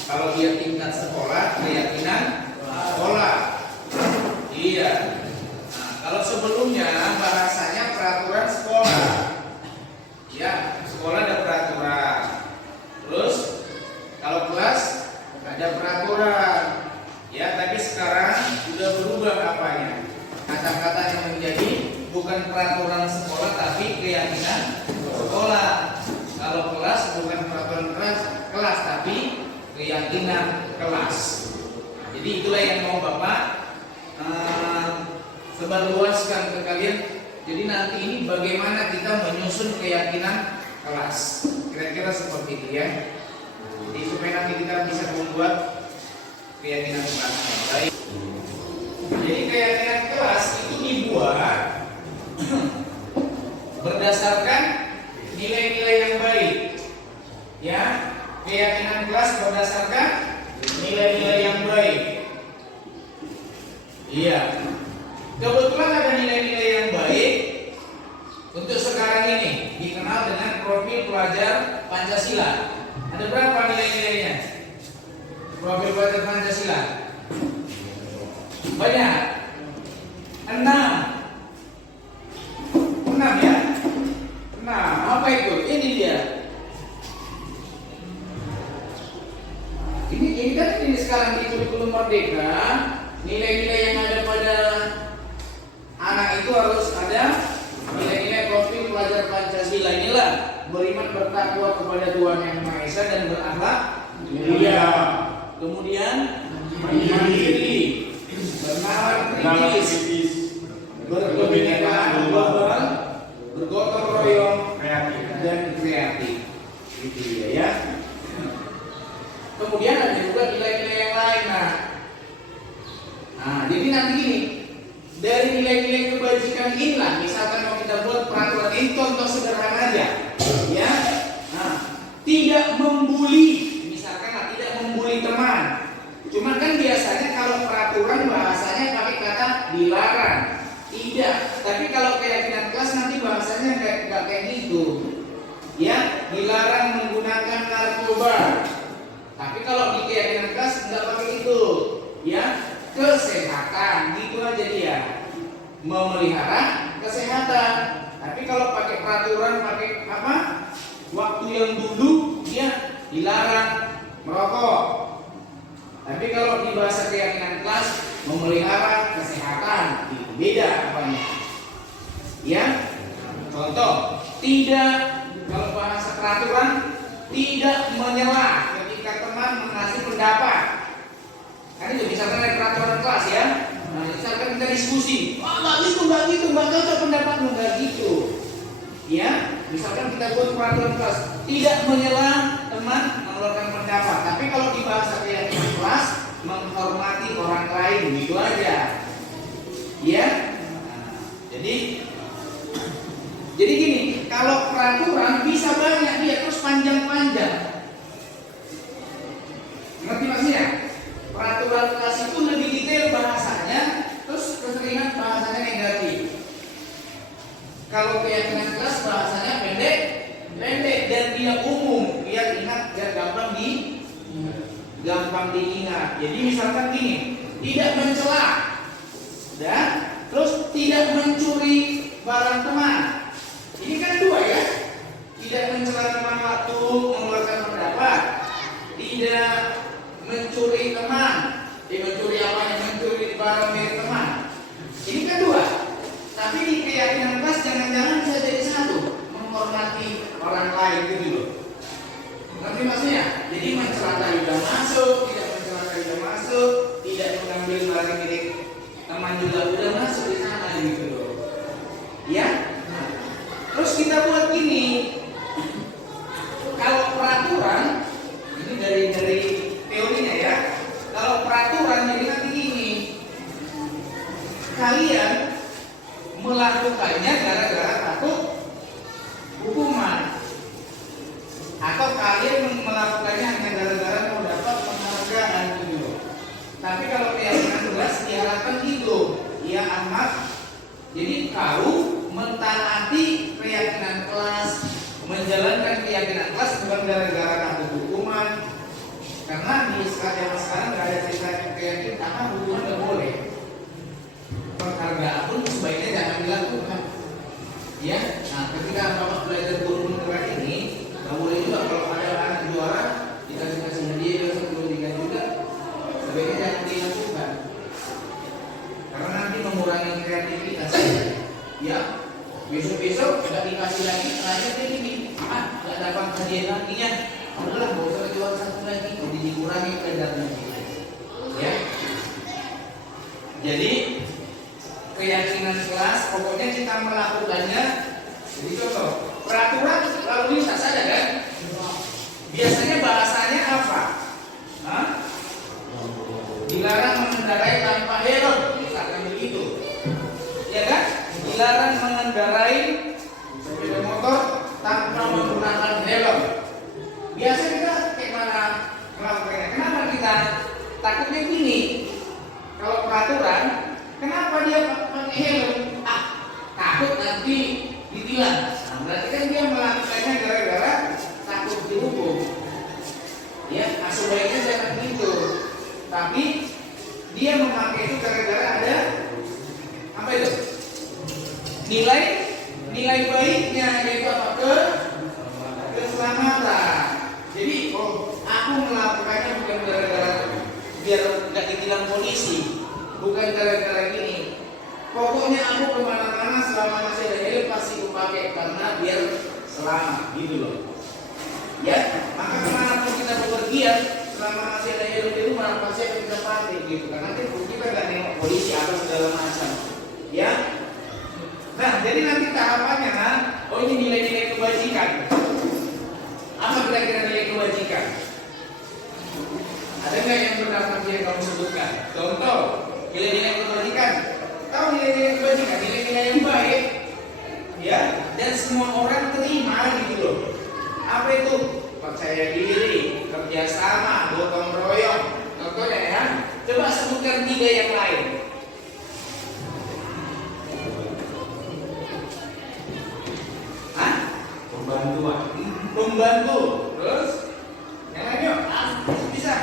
Kalau dia tingkat sekolah, keyakinan sekolah. Iya. Nah, kalau sebelumnya bahasanya peraturan sekolah. Ya, sekolah ada peraturan. Terus kalau kelas ada peraturan. Ya, tapi sekarang sudah berubah apanya? Kata-katanya menjadi bukan peraturan sekolah tapi keyakinan sekolah. Kalau kelas bukan peraturan kelas tapi keyakinan kelas. Jadi itulah yang mau Bapak sebarluaskan ke kalian. Jadi nanti ini bagaimana kita menyusun keyakinan kelas. Kira-kira seperti itu ya. Jadi supaya nanti kita bisa membuat keyakinan kelas yang baik. Jadi keyakinan kelas itu dibuat berdasarkan nilai-nilai yang baik. Ya, keyakinan kelas berdasarkan nilai-nilai yang baik. Iya. Kebetulan ada nilai-nilai yang baik untuk sekarang ini dikenal dengan profil pelajar Pancasila. Ada berapa nilai-nilainya? Profil pelajar Pancasila banyak. 6 ya. 6 apa itu? Ini dia. Ini kan ini sekarang di kurikulum Merdeka, nilai-nilai yang ada pada anak itu harus ada nilai-nilai profil pelajar Pancasila. Inilah beriman bertakwa kepada Tuhan Yang Maha Esa dan berakhlak mulia. Kemudian mandiri, bernalar kritis, berkebinekaan global, bergotong royong, dan kreatif. Itu dia ya. Kemudian ada juga nilai-nilai yang lain. Nah, jadi nanti gini, dari nilai-nilai kebajikan inilah, misalkan mau kita buat peraturan ini, contoh sederhana aja, ya. Nah, tidak membuli, misalkan tidak membuli teman. Cuma kan biasanya kalau peraturan bahasanya pakai kata dilarang. Tidak, tapi kalau keyakinan kelas nanti bahasanya nggak kayak gitu. Ya, dilarang menggunakan narkoba. Tapi kalau di keyakinan kelas nggak pakai itu. Ya, kesehatan, gitu aja dia. Memelihara kesehatan. Tapi kalau pakai peraturan, pakai apa? Waktu yang dulu dia dilarang merokok. Tapi kalau di bahasa keyakinan kelas memelihara kesehatan, itu beda apanya. Ya, contoh, tidak, kalau bahasa peraturan tidak menyela ketika teman mengasih pendapat. Kan itu misalkan ada peraturan kelas ya. Nah, misalkan kita diskusi, nggak gitu, nggak cocok pendapatmu, nggak gitu. Ya, misalkan kita buat peraturan kelas tidak menyela teman mengeluarkan pendapat. Tapi kalau di bahasa keyakinan kelas menghormati orang lain, gitu aja. Ya, nah, jadi gini, kalau peraturan bisa banyak dia terus panjang-panjang. Ngerti maksudnya? Peraturan kelas itu lebih detail bahasanya, terus keseringan bahasanya negatif. Kalau keyakinan kelas bahasanya pendek dan dia umum, biar ingat, biar gampang diingat. Jadi misalkan gini, tidak mencela, dan terus tidak mencuri barang teman. Ini kan dua ya, tidak mencela teman waktu mengeluarkan pendapat, tidak mencuri teman, mencuri apanya? Mencuri barang milik teman. Ini kan dua. Tapi di keyakinan kelas jangan-jangan bisa jadi satu, menghormati orang lain gitu loh. Ngerti maksudnya? Jadi mencelakai sudah masuk, tidak mencelakai sudah masuk, tidak mengambil barang milik teman juga sudah masuk di sana gitu loh. Ya. Terus kita buat gini, kalian melakukannya gara-gara takut hukuman, atau kalian melakukannya hanya gara-gara mau dapat penghargaan gitu. Tapi kalau keyakinan kelas diharapkan gitu, ya amat. Jadi kau mentaati keyakinan kelas, menjalankan keyakinan kelas bukan gara-gara takut hukuman. Karena di zaman sekarang nggak ada cerita keyakinan apa hukuman nggak boleh. Penghargaan pun sebaiknya jangan dilakukan. Ya, nah ketika bapak belajar guru gerak ini, nggak boleh juga kalau ada anak juara dikasih hadiah sebelum juga, sebaiknya jangan dilakukan. Karena nanti mengurangi kreativitas. Ya, besok tidak dikasih lagi, terakhir dia gini, nggak dapat hadiah laginya, udahlah nggak usah jual satu lagi, jadi dikurangi kadarnya. Ya, jadi keyakinan kelas, pokoknya kita melakukannya. Jadi contoh, peraturan lalu lintas ada kan? Biasanya bahasanya apa? Hah? Dilarang mengendarai tanpa helm, misalkan begitu. Ya kan? Dilarang mengendarai sepeda motor tanpa menggunakan helm. Biasa kita kayak mana melakukannya? Kenapa kita takutnya gini? Kalau peraturan, kenapa dia pakai helm? Takut nanti ditilang. Nah, berarti kan dia melakukannya gara-gara takut dihukum. Ya, sebaiknya jangan gitu. Tapi dia memakai itu gara-gara ada apa itu? Nilai baiknya, yaitu apa? Keselamatan. Jadi, aku melakukannya bukan gara-gara biar nggak ditilang polisi, bukan gara-gara gini. Pokoknya aku kemana-mana selama masih ada helm pasti aku pakai karena biar selamat, gitu loh. Ya, maka kemanapun kita bepergian selama masih ada helm itu mana pasti akan kita pakai, gitu. Karena kita nggak nengok polisi atau segala macam. Ya. Nah, jadi nanti tahapannya kan, oh ini nilai-nilai kebajikan. Apa kira-kira nilai kebajikan? Ada nggak yang benar yang kamu sebutkan? Contoh, nilai-nilai kebajikan. Tahu nilai-nilai kebajikan, nilai-nilai yang baik, ya, dan semua orang terima gitu loh. Apa itu? Percaya diri, kerjasama, gotong royong. Contohnya ya, coba sebutkan 3 yang lain. Hah? Membantu. Terus yang lain yuk, bisa.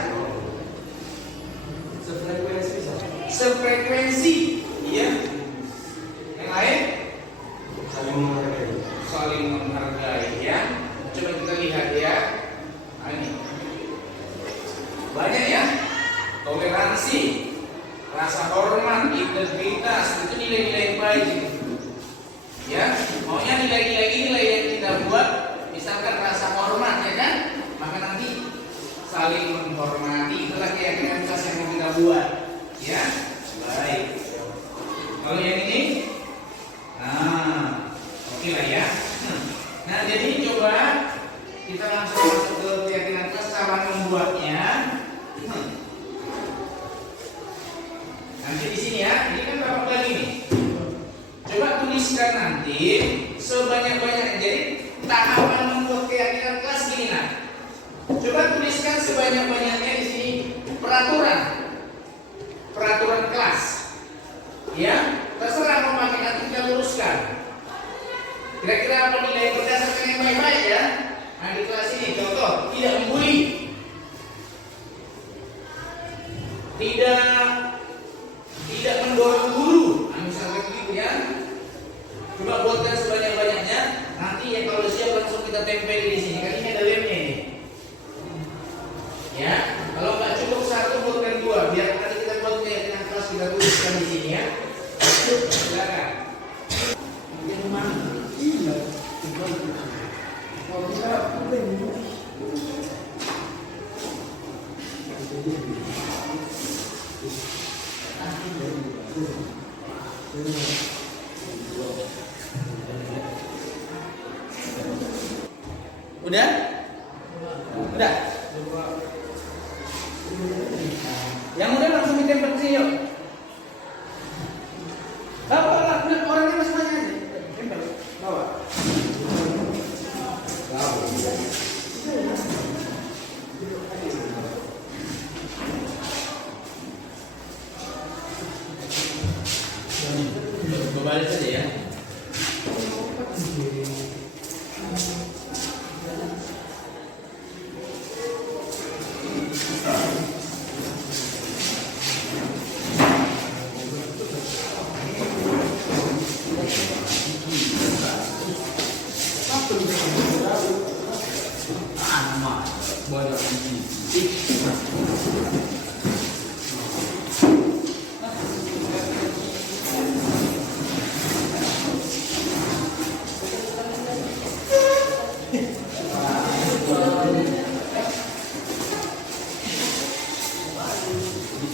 Sefrekuensi. Iya. Yang lain? Saling menghargai ya. Coba kita lihat ya. Nah, ini. Banyak ya. Toleransi, rasa hormat, integritas, itu nilai-nilai yang baik. Ya, maunya nilai-nilai inilah yang kita buat. Misalkan rasa hormat ya kan? Maka nanti saling menghormati, itulah keyakinan kelas yang mau kita buat. Ya, baik. Kalau yang ini, nah, oke lah ya. Nah, jadi coba kita langsung masuk ke keyakinan kelas cara membuatnya. Nanti di sini ya, ini kan berapa lagi nih? Coba tuliskan nanti sebanyak-banyaknya. Jadi tahapan membuat keyakinan kelas gini nah. Coba tuliskan sebanyak-banyaknya di sini peraturan kelas. Ya, terserah mau pakai nanti kita luruskan. Kira-kira apa nilai berdasarkan yang baik-baik ya? Nah di kelas ini contoh tidak membuli, tidak mendorong guru. Nah, misalnya begitu ya. Coba buatkan sebanyak-banyaknya. Nanti ya kalau siap langsung kita tempel di sini. Kan ini ada lemnya ini. Ya, kalau nggak cukup 1 buatkan 2. Biar nanti kita buat keyakinan kelas kita tuliskan di sini ya. Silakan. Yang mana? Kalau bisa udah? Udah? Yang udah langsung ditempel sini yuk.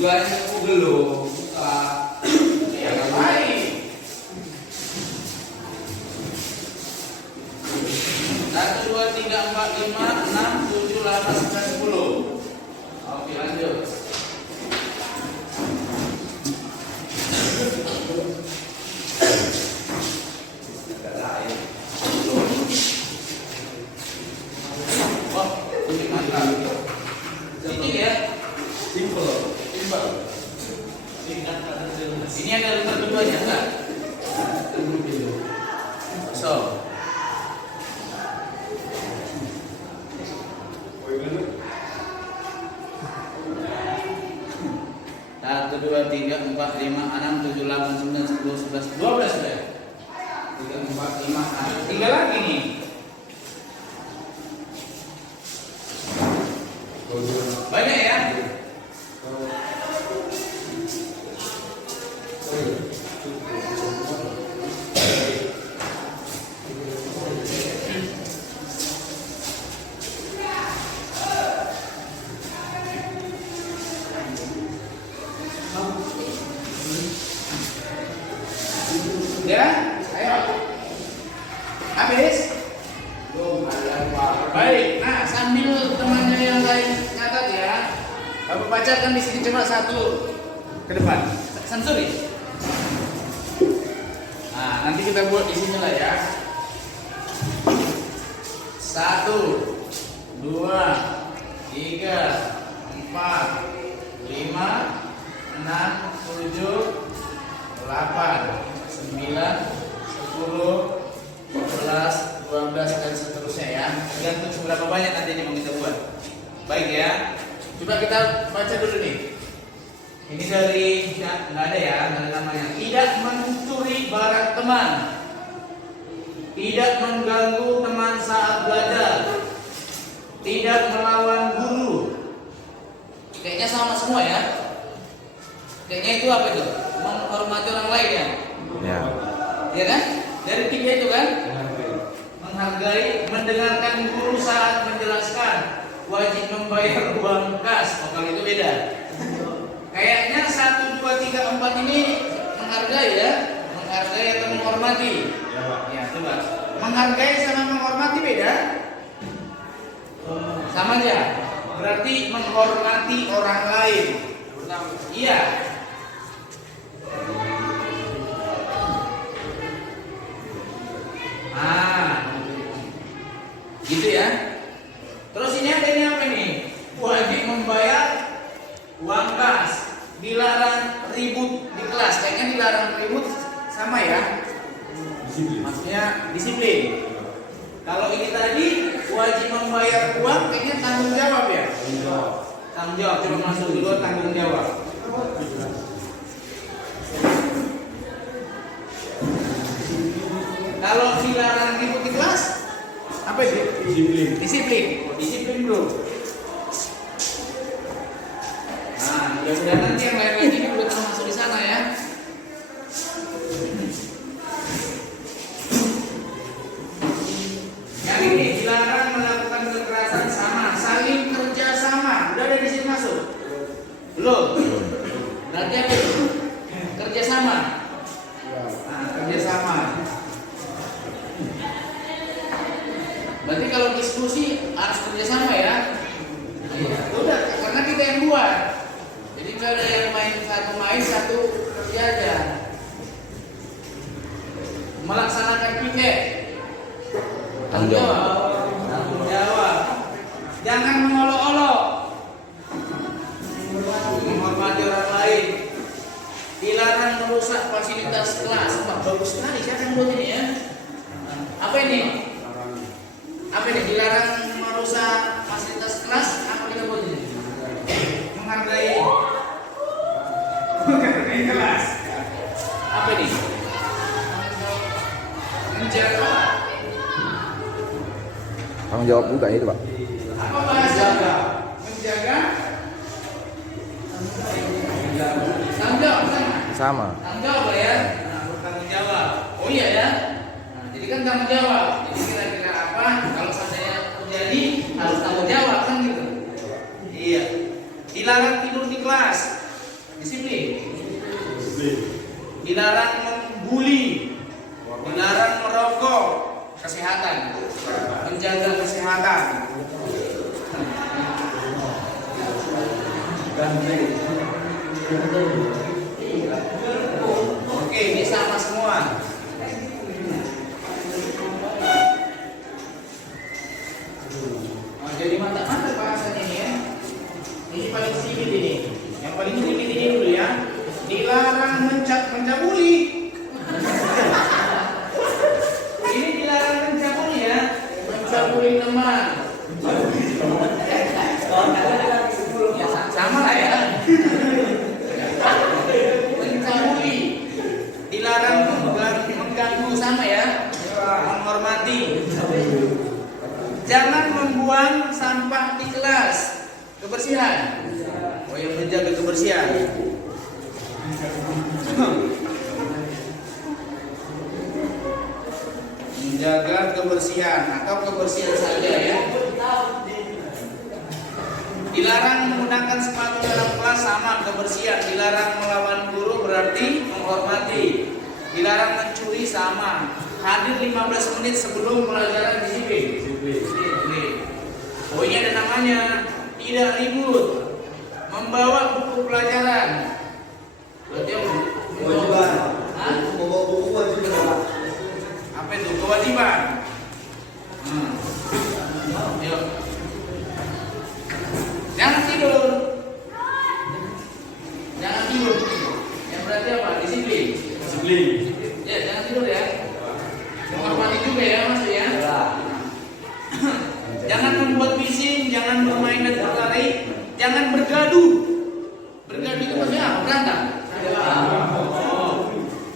Tujuannya aku belum buka. Ya baik. 1, 2, 3, 4, 5, 6, 7, 8, 9, 10. Oke, lanjut. Wah, ini mantap. Ini ya, simple. Ini ada lembar keduanya enggak? So. Satu, dua, tiga, empat, lima, enam, tujuh, 8, 9, 10, 11, 12 sudah. 3, 4, 5, 6. Tinggal lagi nih. Banyak ya? Ya, ayo. Habis. Baik. Nah, sambil temannya yang lain nyatat ya. Bapak bacakan di sini coba satu ke depan. Sensori. Nah, nanti kita buat di sini lah ya. 1, 2, 3, 4, 5, 6, 7, 8, 9, 10, 11, 12 dan seterusnya ya. Tergantung seberapa banyak nanti ini mau kita buat. Baik ya. Coba kita baca dulu nih. Ini dari nggak ada ya, nggak ada namanya. Tidak mencuri barang teman. Tidak mengganggu teman saat belajar. Tidak melawan guru. Kayaknya sama semua ya. Kayaknya itu apa itu? Menghormati orang lain ya. Ya. Ya kan? Dari 3 itu kan? Menghargai, mendengarkan guru saat menjelaskan, wajib membayar uang kas. Oh, kalau itu beda. Kayaknya 1, 2, 3, 4 ini menghargai ya, menghargai atau menghormati. Ya, coba. Menghargai sama menghormati beda? Sama aja. Berarti menghormati orang lain. Iya. Gitu ya. Terus ini ada ini apa nih? Wajib membayar uang kas. Dilarang ribut di kelas. Kayaknya dilarang ribut sama ya. Maksudnya disiplin. Kalau ini tadi wajib membayar uang, kayaknya tanggung jawab ya. Tanggung jawab. Coba masuk dulu tanggung jawab. Kalau dilarang ribut di kelas, apa itu? Disiplin. Disiplin. Oh, disiplin bro. Nah, mudah-mudahan nanti yang lain-lain ini udah termasuk di sana ya. Yang ini dilarang melakukan kekerasan sama, saling kerja sama. Udah ada di sini masuk? Belum. Berarti apa itu? Kerja sama. Nah, kerja sama. Berarti kalau diskusi harus kerjasama ya. Iya. Udah, karena kita yang buat. Jadi nggak ada yang main satu kerja aja. Melaksanakan piket. Tanggung jawab. Tanggung jawab. Jangan mengolok-olok. Menghormati orang lain. Dilarang merusak fasilitas kelas. Wah, bagus sekali. Siapa yang buat ini ya? Apa ini? Apa ini? Dilarang merusak fasilitas kelas. Apa kita buat ini? Menghargai kelas. Apa ini? Menjaga. Tanggung jawab juga itu, Pak. Apa bahasanya? Menjaga. Tanggung jawab sama. Sama. Tanggung jawab ya. Nah, bertanggung jawab. Oh iya ya. Nah, jadi kan tanggung jawab. Jadi kira-kira apa? Kalau seandainya terjadi harus tanggung jawab kan gitu. Iya. Dilarang tidur di kelas. Disiplin. Dilarang membuli, dilarang merokok, kesehatan, menjaga kesehatan. Oke, ini sama semua. Oh, jadi mantap-mantap bahasanya ini ya. Ini paling sedikit ini. Yang paling sedikit ini dulu ya. Dilarang mencabuli. Ini dilarang mencabuli ya. Mencabuli teman. Ya sama lah ya. Mencabuli. Dilarang mengganggu sama ya. Menghormati. Jangan membuang sampah di kelas. Kebersihan. Oh, yang menjaga kebersihan. Menjaga kebersihan atau kebersihan saja ya. Dilarang menggunakan sepatu dalam kelas, sama kebersihan. Dilarang melawan guru berarti menghormati. Dilarang mencuri, sama. Hadir 15 menit sebelum pelajaran disiplin. Oh, ini ada namanya. Tidak ribut. Membawa buku pelajaran. Berarti kewajiban. Membawa buku kewajiban. Apa itu kewajiban? Yuk. Jangan tidur. Jangan tidur. Yang berarti apa? Disiplin. Disiplin. Ya, jangan tidur ya. Menghormati juga ya, maksudnya. Jangan membuat bising, jangan bermain dan berlari, jangan bergaduh. Bergaduh itu maksudnya apa? Berantem.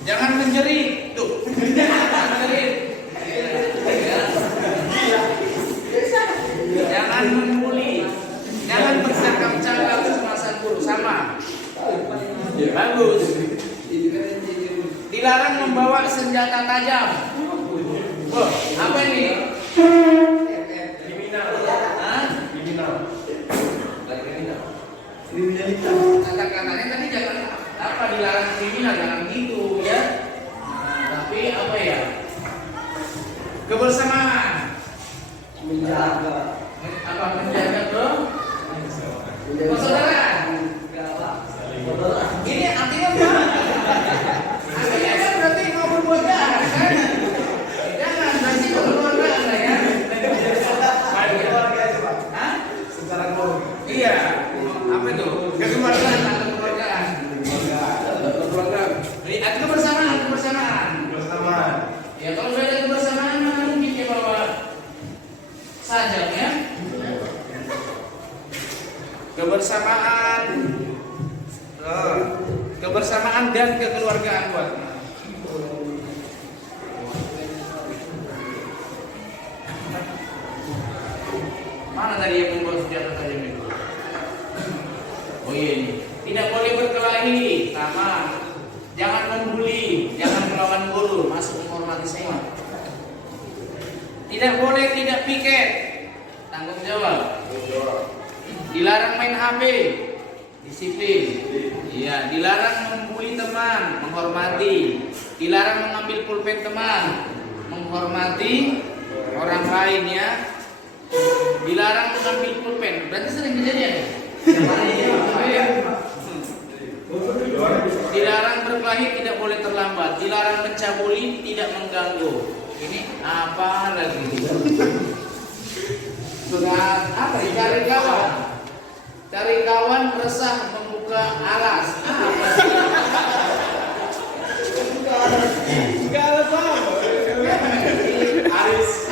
Jangan menjerit. Tuh. Menjerit. Jangan membuli. Jangan bercakap-cakap semasa guru, sama. Bagus. Dilarang membawa senjata tajam. Oh, apa ini? Kata-katanya tadi jangan apa dilarang kriminal, jangan gitu ya. Tapi apa ya? Kebersamaan. Menjaga. Apa menjaga bro? Persaudaraan. Ini artinya apa? Artinya kan berarti mau berbuat jahat kan? Jangan berarti kekeluargaan lah ya. Hah? Secara keluarga. Iya. Apa itu? Kekeluargaan atau kekeluargaan? Kekeluargaan. Ini ada kebersamaan. Ya kalau sudah ada kebersamaan mana mungkin dia bawa sajam ya? Kebersamaan dan kekeluargaan buat. Mana tadi yang membawa senjata tajam itu? Oh iya ini. Tidak boleh berkelahi, sama. Jangan membuli, jangan melawan guru, masuk menghormati sewa. Tidak boleh tidak piket, tanggung jawab. Dilarang main HP, disiplin. Iya, dilarang membuli teman, menghormati. Dilarang mengambil pulpen teman, menghormati orang lain ya. Dilarang mengambil pulpen, berarti sering kejadian. Dilarang berkelahi, tidak boleh terlambat. Dilarang mencabuli, tidak mengganggu. Ini apa lagi? Surat apa? Cari kawan. Cari kawan resah membuka alas. Apa sih?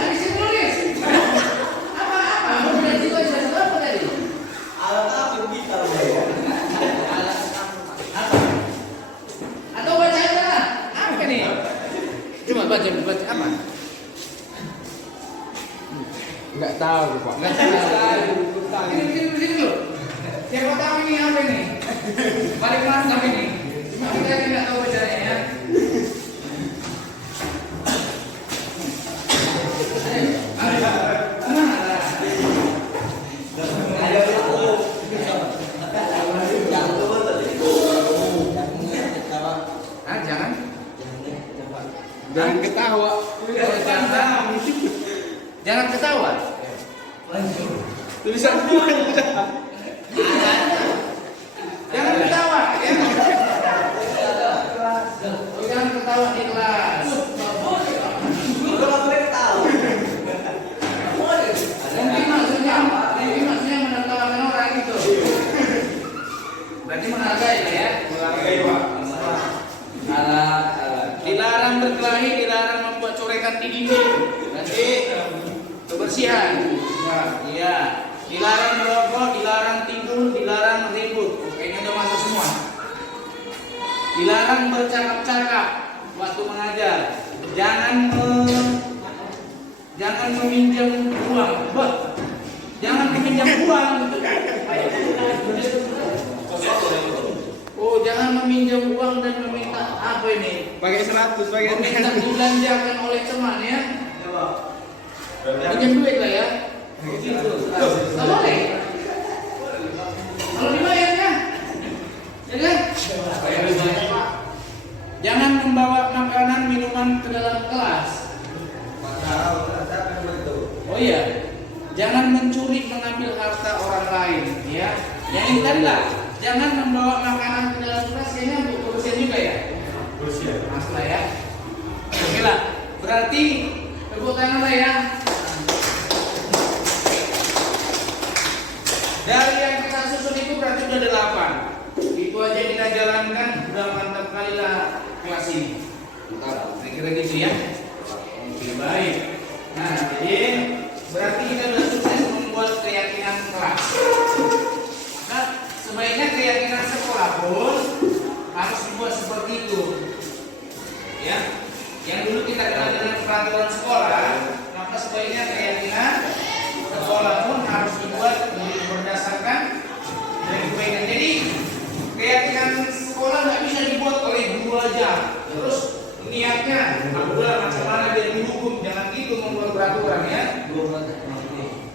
Aris tulis. Apa? Bukan itu aja. Apa tadi? Alat apa kita? Alat apa? Atau baca aja. Apa nih? Cuma baca apa? Enggak tahu, Pak. Enggak tahu. Ini dulu. Siapa tahu ini apa ini? Paling mantap ini. Cuma kita tidak tahu bacanya ya. Jangan ketawa. Jangan ketawa. Tulisan jangan ketawa, ya. Jangan ketawa di kelas. Mungkin maksudnya menertawakan orang itu. Berarti menghargai ya. Menghargai, Pak. Dilarang berkelahi, dilarang membuat corekan di dinding. Nanti kebersihan. Iya. Dilarang merokok, dilarang tidur, dilarang ribut. Kayaknya udah masuk semua. Dilarang bercakap-cakap waktu mengajar. Jangan meminjam uang. Jangan meminjam uang. Oh, jangan meminjam uang dan meminta apa ini? Pakai 100, pakai Meminta dibelanjakan oleh teman ya. Pinjam duit lah ya. Nggak boleh. Kalau dibayarnya, ya kan? Jangan membawa makanan minuman ke dalam kelas. Oh iya, jangan mencuri mengambil harta orang lain, ya. Yang ini tadi lah, jangan membawa makanan ke dalam kelas. Ini untuk kebersihan juga ya. Masalah ya. Oke lah, berarti tepuk tangan lah ya. Dari yang kita susun itu berarti udah 8. Itu aja kita jalankan, udah mantap kali lah kelas ini. Saya kira gitu ya. Oke, baik. Nah, jadi berarti kita sudah sukses membuat keyakinan kelas. Nah, sebaiknya keyakinan sekolah pun harus dibuat seperti itu. Ya, yang dulu kita kenal dengan peraturan sekolah, maka sebaiknya keyakinan sekolah pun harus dibuat berdasarkan dari kebaikan. Jadi keyakinan sekolah nggak bisa dibuat oleh guru aja. Terus niatnya, apabila macam mana dia dihukum, jangan gitu membuat peraturan ya,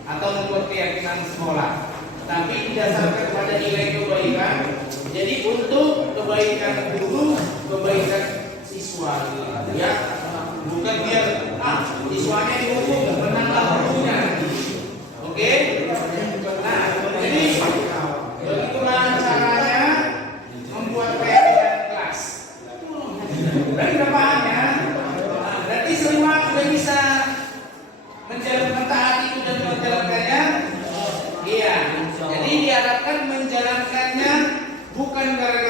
atau membuat keyakinan sekolah. Tapi didasarkan pada nilai kebaikan. Jadi untuk kebaikan guru, kebaikan siswa, ya, bukan biar siswanya dihukum, menanglah gurunya. Oke? Nah, jadi begitulah caranya membuat keyakinan kelas. Berarti depannya, berarti semua sudah bisa menjalankan taat itu dan menjalankannya. Iya. Jadi diharapkan menjalankannya bukan gara-gara